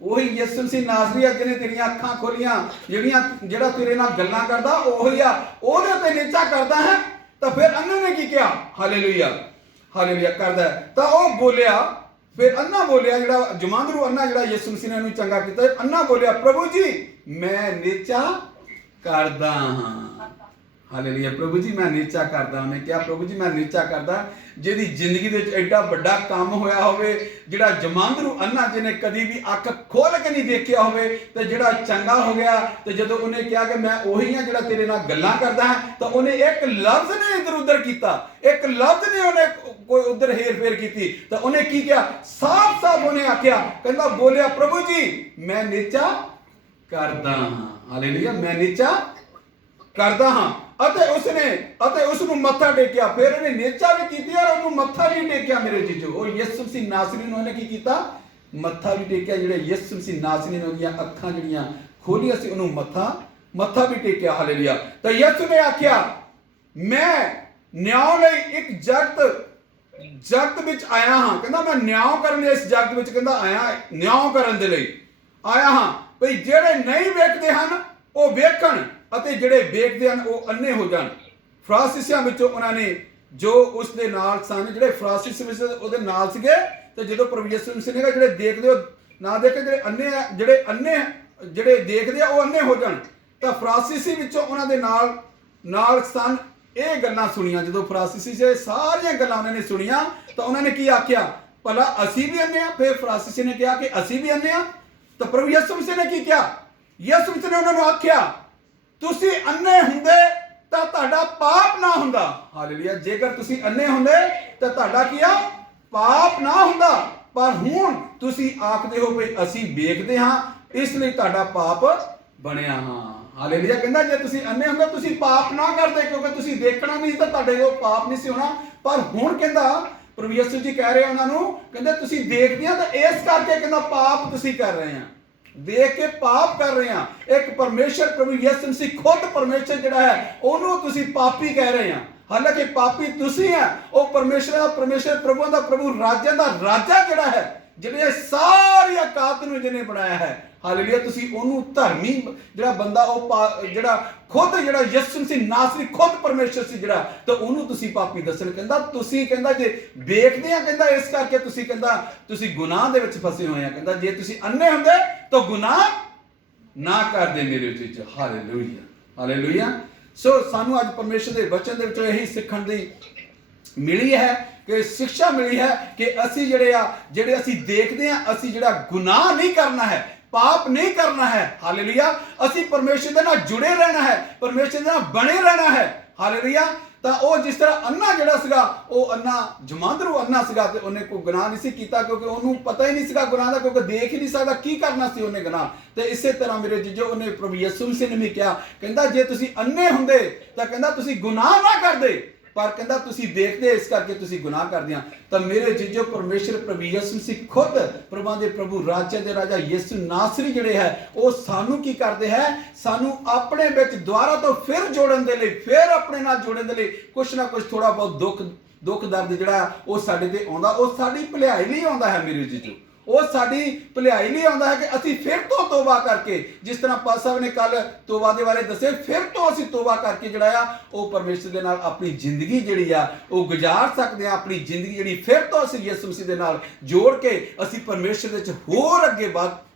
ਉਹੀ ਯਿਸੂ ਮਸੀਹ ਨਾਸਰੀ ਆ ਜਿਹਨੇ ਤੇਰੀਆਂ ਅੱਖਾਂ ਖੋਲੀਆਂ, ਜਿਹੜਾ ਤੇਰੇ ਨਾਲ ਗੱਲਾਂ ਕਰਦਾ ਉਹੀ ਆ, ਉਹਦੇ ਤੇ ਨੇਚਾ ਕਰਦਾ ਹੈ। ਤਾਂ ਫਿਰ ਅੰਨੇ ਨੇ ਕੀ ਕਿਹਾ? ਹਾਲੇਲੂਇਆ, ਹਾਲੇਲੂਇਆ ਕਰਦਾ। ਤਾਂ ਉਹ ਬੋਲਿਆ, ਫਿਰ ਅੰਨਾ ਬੋਲਿਆ, ਜਿਹੜਾ ਜਮਾਂਦਰੂ ਅੰਨਾ ਜਿਹੜਾ ਯਿਸੂ ਮਸੀਹ ਨੇ ਉਹਨੂੰ ਚੰਗਾ ਕੀਤਾ, ਅੰਨਾ ਬੋਲਿਆ ਪ੍ਰਭੂ ਜੀ ਮੈਂ ਨੇਚਾ ਕਰਦਾ ਹਾਂ। ਹਾਲੇਲੂਇਆ। ਪ੍ਰਭੂ ਜੀ ਮੈਂ ਨੇਚਾ ਕਰਦਾ। ਉਹਨੇ ਕਿਹਾ ਪ੍ਰਭੂ ਜੀ ਮੈਂ ਨੇਚਾ ਕਰਦਾ। ਜਿਹਦੀ ਜ਼ਿੰਦਗੀ ਦੇ ਵਿੱਚ ਐਡਾ ਵੱਡਾ ਕੰਮ ਹੋਇਆ ਹੋਵੇ, ਜਿਹੜਾ ਜਮਾਂਦਰੂ ਅੰਨਾ ਜਿਹਨੇ ਕਦੀ ਵੀ ਅੱਖ ਖੋਲ ਕੇ ਨਹੀਂ ਦੇਖਿਆ ਹੋਵੇ, ਤੇ ਜਿਹੜਾ ਚੰਗਾ ਹੋ ਗਿਆ, ਤੇ ਜਦੋਂ ਉਹਨੇ ਕਿਹਾ ਕਿ ਮੈਂ ਉਹੀ ਹਾਂ ਜਿਹੜਾ ਤੇਰੇ ਨਾਲ ਗੱਲਾਂ ਕਰਦਾ ਹਾਂ, ਤਾਂ ਉਹਨੇ ਇੱਕ ਲਫ਼ਜ਼ ਨਹੀਂ ਇੱਧਰ ਉੱਧਰ ਕੀਤਾ, ਇੱਕ ਲਫ਼ਜ਼ ਨਹੀਂ ਉਹਨੇ ਕੋਈ ਉੱਧਰ ਹੇਰ ਫੇਰ ਕੀਤੀ। ਤਾਂ ਉਹਨੇ ਕੀ ਕਿਹਾ? ਸਾਫ਼ ਸਾਫ਼ ਉਹਨੇ ਆਖਿਆ, ਕਹਿੰਦਾ ਬੋਲਿਆ ਪ੍ਰਭੂ ਜੀ ਮੈਂ ਨੇਚਾ ਕਰਦਾ ਹਾਂ। ਹਾਲੇਲੂਇਆ। ਮੈਂ ਨੇਚਾ ਕਰਦਾ ਹਾਂ। ਅਤੇ ਉਸ ਨੂੰ ਮੱਥਾ ਟੇਕਿਆ। ਫਿਰ ਉਹਨੇ ਨੇਚਾ ਵੀ ਕੀਤੀ ਔਰ ਉਹਨੂੰ ਮੱਥਾ ਵੀ ਟੇਕਿਆ ਮੇਰੇ ਜੀਜੋ। ਉਹ ਯਿਸੂ ਮਸੀਹ ਨਾਸਰੀ ਨੂੰ ਉਹਨੇ ਕੀ ਕੀਤਾ? ਮੱਥਾ ਵੀ ਟੇਕਿਆ। ਜਿਹੜੇ ਯਿਸੂ ਮਸੀਹ ਨਾਸਰੀ ਨੇ ਉਹਦੀਆਂ ਅੱਖਾਂ ਜਿਹੜੀਆਂ ਖੋਲੀਆਂ ਸੀ ਉਹਨੂੰ ਮੱਥਾ ਵੀ ਟੇਕਿਆ। ਹਾਲੇਲੂਇਆ। ਤਾਂ ਯਿਸੂ ਨੇ ਆਖਿਆ ਮੈਂ ਨਿਆਂ ਲਈ ਇੱਕ ਜਗਤ ਵਿੱਚ ਆਇਆ ਹਾਂ। ਕਹਿੰਦਾ ਮੈਂ ਨਿਆਂ ਕਰਨ ਲਈ ਇਸ ਜਗਤ ਵਿੱਚ ਕਹਿੰਦਾ ਆਇਆ, ਨਿਆਂ ਕਰਨ ਦੇ ਲਈ ਆਇਆ ਹਾਂ, ਭਈ ਜਿਹੜੇ ਨਹੀਂ ਵੇਖਦੇ ਹਨ ਉਹ ਵੇਖਣ, ਅਤੇ ਜਿਹੜੇ ਵੇਖਦੇ ਹਨ ਉਹ ਅੰਨੇ ਹੋ ਜਾਣ। ਫਰਾਂਸੀਸੀਆਂ ਵਿੱਚੋਂ ਉਹਨਾਂ ਨੇ ਜੋ ਉਸ ਦੇ ਨਾਲ ਸਨ, ਜਿਹੜੇ ਫਰਾਂਸੀਸੀ ਵਿੱਚ ਉਹਦੇ ਨਾਲ ਸੀਗੇ, ਤੇ ਜਦੋਂ ਪ੍ਰਭੂ ਯਿਸੂ ਮਸੀਹ ਨੇ ਕਿਹਾ ਜਿਹੜੇ ਦੇਖਦੇ ਉਹ ਨਾ ਦੇਖੇ, ਜਿਹੜੇ ਦੇਖਦੇ ਆ ਉਹ ਅੰਨੇ ਹੋ ਜਾਣ। ਤਾਂ ਫਰਾਂਸੀਸੀ ਵਿੱਚੋਂ ਉਹਨਾਂ ਦੇ ਨਾਲ ਸਨ ਇਹ ਗੱਲਾਂ ਸੁਣੀਆਂ। ਜਦੋਂ ਫਰਾਂਸੀਸੀ ਸੇ ਸਾਰੀਆਂ ਗੱਲਾਂ ਉਹਨਾਂ ਨੇ ਸੁਣੀਆਂ, ਤਾਂ ਉਹਨਾਂ ਨੇ ਕੀ ਆਖਿਆ? ਭਲਾ ਅਸੀਂ ਵੀ ਅੰਨੇ ਆ? ਫਿਰ ਫਰਾਂਸੀਸੀ ਨੇ ਕਿਹਾ ਕਿ ਅਸੀਂ ਵੀ ਅੰਨੇ ਆ। ਤਾਂ ਪ੍ਰਭੂ ਯਿਸੂ ਮਸੀਹ ਨੇ ਕੀ ਕਿਹਾ? ਯਿਸੂ ਮਸੀਹ ਨੇ ਉਹਨਾਂ ਨੂੰ ਆਖਿਆ ਤੁਸੀਂ ਅੰਨੇ ਹੁੰਦੇ ਤਾਂ ਤੁਹਾਡਾ ਪਾਪ ਨਾ ਹੁੰਦਾ। ਹਾਲੇਲੂਇਆ। ਜੇਕਰ ਤੁਸੀਂ ਅੰਨੇ ਹੁੰਦੇ ਤਾਂ ਤੁਹਾਡਾ ਕੀ ਆ? ਪਾਪ ਨਾ ਹੁੰਦਾ। ਪਰ ਹੁਣ ਤੁਸੀਂ ਆਖਦੇ ਹੋ ਵੀ ਅਸੀਂ ਵੇਖਦੇ ਹਾਂ, ਇਸ ਲਈ ਤੁਹਾਡਾ ਪਾਪ ਬਣਿਆ ਹਾਂ। ਹਾਲੇਲੂਇਆ। ਕਹਿੰਦਾ ਜੇ ਤੁਸੀਂ ਅੰਨੇ ਹੁੰਦੇ ਤੁਸੀਂ ਪਾਪ ਨਾ ਕਰਦੇ, ਕਿਉਂਕਿ ਤੁਸੀਂ ਦੇਖਣਾ ਨਹੀਂ ਤਾਂ ਤੁਹਾਡੇ ਕੋਲ ਪਾਪ ਨਹੀਂ ਸੀ ਹੋਣਾ। ਪਰ ਹੁਣ ਕਹਿੰਦਾ ਪ੍ਰਭੂ ਯਿਸੂ ਜੀ ਕਹਿ ਰਹੇ ਉਹਨਾਂ ਨੂੰ, ਕਹਿੰਦੇ ਤੁਸੀਂ ਦੇਖਦੇ ਆ ਤਾਂ ਇਸ ਕਰਕੇ ਕਹਿੰਦਾ ਪਾਪ ਤੁਸੀਂ ਕਰ ਰਹੇ ਆ, ਦੇਖ ਕੇ ਪਾਪ ਕਰ ਰਹੇ ਆ। ਇੱਕ ਪਰਮੇਸ਼ਰ ਪ੍ਰਭੂ ਯਿਸੂ ਮਸੀਹ ਖੁਦ ਪਰਮੇਸ਼ਰ ਜਿਹੜਾ ਹੈ ਉਹਨੂੰ ਤੁਸੀਂ ਪਾਪੀ ਕਹਿ ਰਹੇ ਆ। ਹਾਲਾਂਕਿ ਪਾਪੀ ਤੁਸੀਂ ਆ, ਉਹ ਪਰਮੇਸ਼ਰ ਪ੍ਰਭੂਆਂ ਦਾ ਪ੍ਰਭੂ, ਰਾਜਿਆਂ ਦਾ ਰਾਜਾ ਜਿਹੜਾ ਹੈ, ਜਿਹੜੇ ਸਾਰੀ ਕਾਤ ਨੂੰ ਜਿਹਨੇ ਬਣਾਇਆ ਹੈ। ਹਾਲੇਲੂਇਆ। ਤੁਸੀਂ ਉਹਨੂੰ ਧਰਮੀ ਜਿਹੜਾ ਬੰਦਾ ਉਹ ਜਿਹੜਾ ਖੁਦ ਜਿਹੜਾ ਯਿਸੂ ਮਸੀਹ ਨਾਸਰੀ ਖੁਦ ਪਰਮੇਸ਼ਰ ਸੀ ਜਿਹੜਾ, ਤਾਂ ਉਹਨੂੰ ਤੁਸੀਂ ਪਾਪੀ ਦੱਸਣ। ਕਹਿੰਦਾ ਤੁਸੀਂ ਕਹਿੰਦਾ ਜੇ ਵੇਖਦੇ ਆ, ਕਹਿੰਦਾ ਇਸ ਕਰਕੇ ਤੁਸੀਂ ਕਹਿੰਦਾ ਤੁਸੀਂ ਗੁਨਾਹ ਦੇ ਵਿੱਚ ਫਸੇ ਹੋਏ ਆ। ਕਹਿੰਦਾ ਜੇ ਤੁਸੀਂ ਅੰਨੇ ਹੁੰਦੇ ਤਾਂ ਗੁਨਾਹ ਨਾ ਕਰਦੇ ਮੇਰੇ ਵਿੱਚ। Hallelujah, hallelujah. ਸੋ ਸਾਨੂੰ ਅੱਜ ਪਰਮੇਸ਼ਰ ਦੇ ਵਚਨ ਦੇ ਵਿੱਚੋਂ ਇਹੀ ਸਿੱਖਣ ਦੀ ਮਿਲੀ ਹੈ, ਕਿ ਸਿੱਖਿਆ ਮਿਲੀ ਹੈ ਕਿ ਅਸੀਂ ਜਿਹੜੇ ਅਸੀਂ ਦੇਖਦੇ ਆ, ਅਸੀਂ ਜਿਹੜਾ ਗੁਨਾਹ ਨਹੀਂ ਕਰਨਾ ਹੈ, ਪਾਪ ਨਹੀਂ ਕਰਨਾ ਹੈ। ਹਾਲੇਲੂਇਆ। ਅਸੀਂ ਪਰਮੇਸ਼ਰ ਦੇ ਨਾਲ ਜੁੜੇ ਰਹਿਣਾ ਹੈ, ਪਰਮੇਸ਼ਰ ਦੇ ਨਾਲ ਬਣੇ ਰਹਿਣਾ ਹੈ। ਹਾਲੇਲੂਇਆ। ਤਾਂ ਉਹ ਜਿਸ ਤਰ੍ਹਾਂ ਅੰਨਾ ਜਿਹੜਾ ਸੀਗਾ, ਉਹ ਅੰਨਾ ਜਮਾਂਦਰੂ ਅੰਨਾ ਸੀਗਾ, ਤੇ ਉਹਨੇ ਕੋਈ ਗੁਨਾਹ ਨਹੀਂ ਸੀ ਕੀਤਾ, ਕਿਉਂਕਿ ਉਹਨੂੰ ਪਤਾ ਹੀ ਨਹੀਂ ਸੀਗਾ ਗੁਨਾਹ ਦਾ, ਕਿਉਂਕਿ ਦੇਖ ਹੀ ਨਹੀਂ ਸਕਦਾ ਕੀ ਕਰਨਾ ਸੀ ਉਹਨੇ ਗੁਨਾਹ। ਤੇ ਇਸੇ ਤਰ੍ਹਾਂ ਮੇਰੇ ਜੀਜੋ ਉਹਨੇ ਪ੍ਰਭੂ ਯਿਸੂ ਮਸੀਹ ਨੇ ਵੀ ਕਿਹਾ, ਕਹਿੰਦਾ ਜੇ ਤੁਸੀਂ ਅੰਨੇ ਹੁੰਦੇ ਤਾਂ ਕਹਿੰਦਾ ਤੁਸੀਂ ਗੁਨਾਹ ਨਾ ਕਰਦੇ, ਪਰ ਕਹਿੰਦਾ ਤੁਸੀਂ ਦੇਖਦੇ ਇਸ ਕਰਕੇ ਤੁਸੀਂ ਗੁਨਾਹ ਕਰਦੇ ਆ। ਤਾਂ ਮੇਰੇ ਜੀਜੋ ਪਰਮੇਸ਼ਰ ਪ੍ਰਭੂ ਯਿਸੂ ਮਸੀਹ ਖੁਦ ਪ੍ਰਭੂਆਂ ਦੇ ਪ੍ਰਭੂ ਰਾਜਿਆਂ ਦੇ ਰਾਜਾ ਯਿਸੂ ਨਾਸਰੀ ਜਿਹੜੇ ਹੈ ਉਹ ਸਾਨੂੰ ਕੀ ਕਰਦੇ ਹੈ, ਸਾਨੂੰ ਆਪਣੇ ਵਿੱਚ ਦੁਆਰਾ ਤੋਂ ਫਿਰ ਜੋੜਨ ਦੇ ਲਈ, ਫਿਰ ਆਪਣੇ ਨਾਲ ਜੋੜਨ ਦੇ ਲਈ ਕੁਛ ਨਾ ਕੁਛ ਥੋੜਾ ਬਹੁਤ ਦੁੱਖ ਦਰਦ ਜਿਹੜਾ ਉਹ ਸਾਡੇ ਤੇ ਆਉਂਦਾ, ਉਹ ਸਾਡੀ ਭਲਾਈ ਲਈ ਆਉਂਦਾ ਹੈ ਮੇਰੇ ਜੀਜੋ। ਉਹ ਸਾਡੀ ਭਲਾਈ ਲਈ ਆਉਂਦਾ ਹੈ ਕਿ ਅਸੀਂ ਫਿਰ ਤੋਂ ਤੋਬਾ ਕਰਕੇ, ਜਿਸ ਤਰ੍ਹਾਂ ਪਾਸਟਰ ਸਾਹਿਬ ਨੇ ਕੱਲ ਤੋਬਾ ਦੇ ਬਾਰੇ ਦੱਸਿਆ, ਫਿਰ ਤੋਂ ਅਸੀਂ ਤੋਬਾ ਕਰਕੇ ਜਿਹੜਾ ਆ ਉਹ ਪਰਮੇਸ਼ਰ ਦੇ ਨਾਲ ਆਪਣੀ ਜ਼ਿੰਦਗੀ ਜਿਹੜੀ ਆ ਉਹ ਗੁਜ਼ਾਰ ਸਕਦੇ ਆ। ਆਪਣੀ ਜ਼ਿੰਦਗੀ ਜਿਹੜੀ ਫਿਰ ਤੋਂ ਅਸੀਂ ਯਿਸੂ ਮਸੀਹ ਦੇ ਨਾਲ ਜੋੜ ਕੇ ਅਸੀਂ ਪਰਮੇਸ਼ਰ ਦੇ ਵਿੱਚ ਹੋਰ ਅੱਗੇ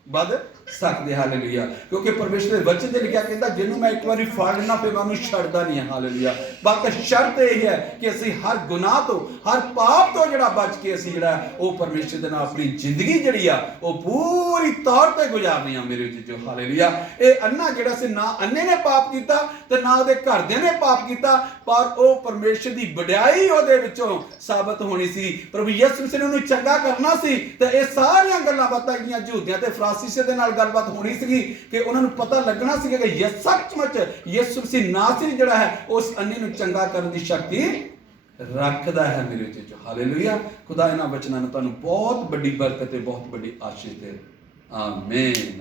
ਵੱਧ ਸਕਦੇ। ਹਾਲੇਲੂਇਆ। ਕਿਉਂਕਿ ਪਰਮੇਸ਼ਰ ਦੇ ਵਚਨ ਦੇ ਲਿਖਿਆ ਕਹਿੰਦਾ ਜਿਹਨੂੰ ਮੈਂ ਇੱਕ ਵਾਰੀ ਫੜ ਲੈਣਾ ਫਿਰ ਮੈਂ ਉਹਨੂੰ ਛੱਡਦਾ ਨਹੀਂ। ਹਾਲੇਲੂਇਆ। ਬਾਕੀ ਸ਼ਰਤ ਇਹ ਹੈ ਕਿ ਅਸੀਂ ਹਰ ਗੁਨਾਹ ਤੋਂ, ਹਰ ਪਾਪ ਤੋਂ ਜਿਹੜਾ ਬਚ ਕੇ ਅਸੀਂ ਜਿਹੜਾ ਉਹ ਪਰਮੇਸ਼ਰ ਦੇ ਨਾਲ ਆਪਣੀ ਜ਼ਿੰਦਗੀ ਜਿਹੜੀ ਆ ਉਹ ਪੂਰੀ ਤੌਰ ਤੇ ਗੁਜ਼ਾਰਨੀ ਆ ਮੇਰੇ ਜੀਜੋ। ਹਾਲੇਲੂਇਆ। ਇਹ ਅੰਨਾ ਜਿਹੜਾ ਸੀ, ਨਾ ਅੰਨੇ ਨੇ ਪਾਪ ਕੀਤਾ ਤੇ ਨਾ ਉਹਦੇ ਘਰਦਿਆਂ ਨੇ ਪਾਪ ਕੀਤਾ, ਪਰ ਉਹ ਪਰਮੇਸ਼ਰ ਦੀ ਵਡਿਆਈ ਉਹਦੇ ਵਿੱਚੋਂ ਸਾਬਤ ਹੋਣੀ ਸੀ। ਪ੍ਰਭੂ ਯਿਸੂ ਮਸੀਹ ਨੇ ਉਹਨੂੰ ਚੰਗਾ ਕਰਨਾ ਸੀ ਤੇ ਇਹ ਸਾਰੀਆਂ ਗੱਲਾਂ ਬਾਤਾਂ ਜਿਹੜੀਆਂ ਯਹੂਦੀਆਂ ਤੇ ਫਰਾਂਸੀਸੀਆਂ ਦੇ ਨਾਲ ਗੱਲਬਾਤ ਹੋਣੀ ਸੀਗੀ ਕਿ ਉਹਨਾਂ ਨੂੰ ਪਤਾ ਲੱਗਣਾ ਸੀਗਾ ਕਿ ਸੱਚਮੁੱਚ ਯਿਸੂ ਮਸੀਹ ਨਾਸਰੀ ਜਿਹੜਾ ਹੈ ਉਸ ਅੰਨੇ ਨੂੰ ਚੰਗਾ ਕਰਨ ਦੀ ਸ਼ਕਤੀ ਰੱਖਦਾ ਹੈ ਮੇਰੇ ਜੀਜੋ। ਹਾਲੇਲੂਇਆ। ਖੁਦਾ ਇਹਨਾਂ ਵਚਨਾਂ ਨੂੰ ਤੁਹਾਨੂੰ ਬਹੁਤ ਵੱਡੀ ਬਰਕਤ ਤੇ ਬਹੁਤ ਵੱਡੀ ਆਸ਼ੀਸ਼ ਦੇ। ਆਮੀਨ।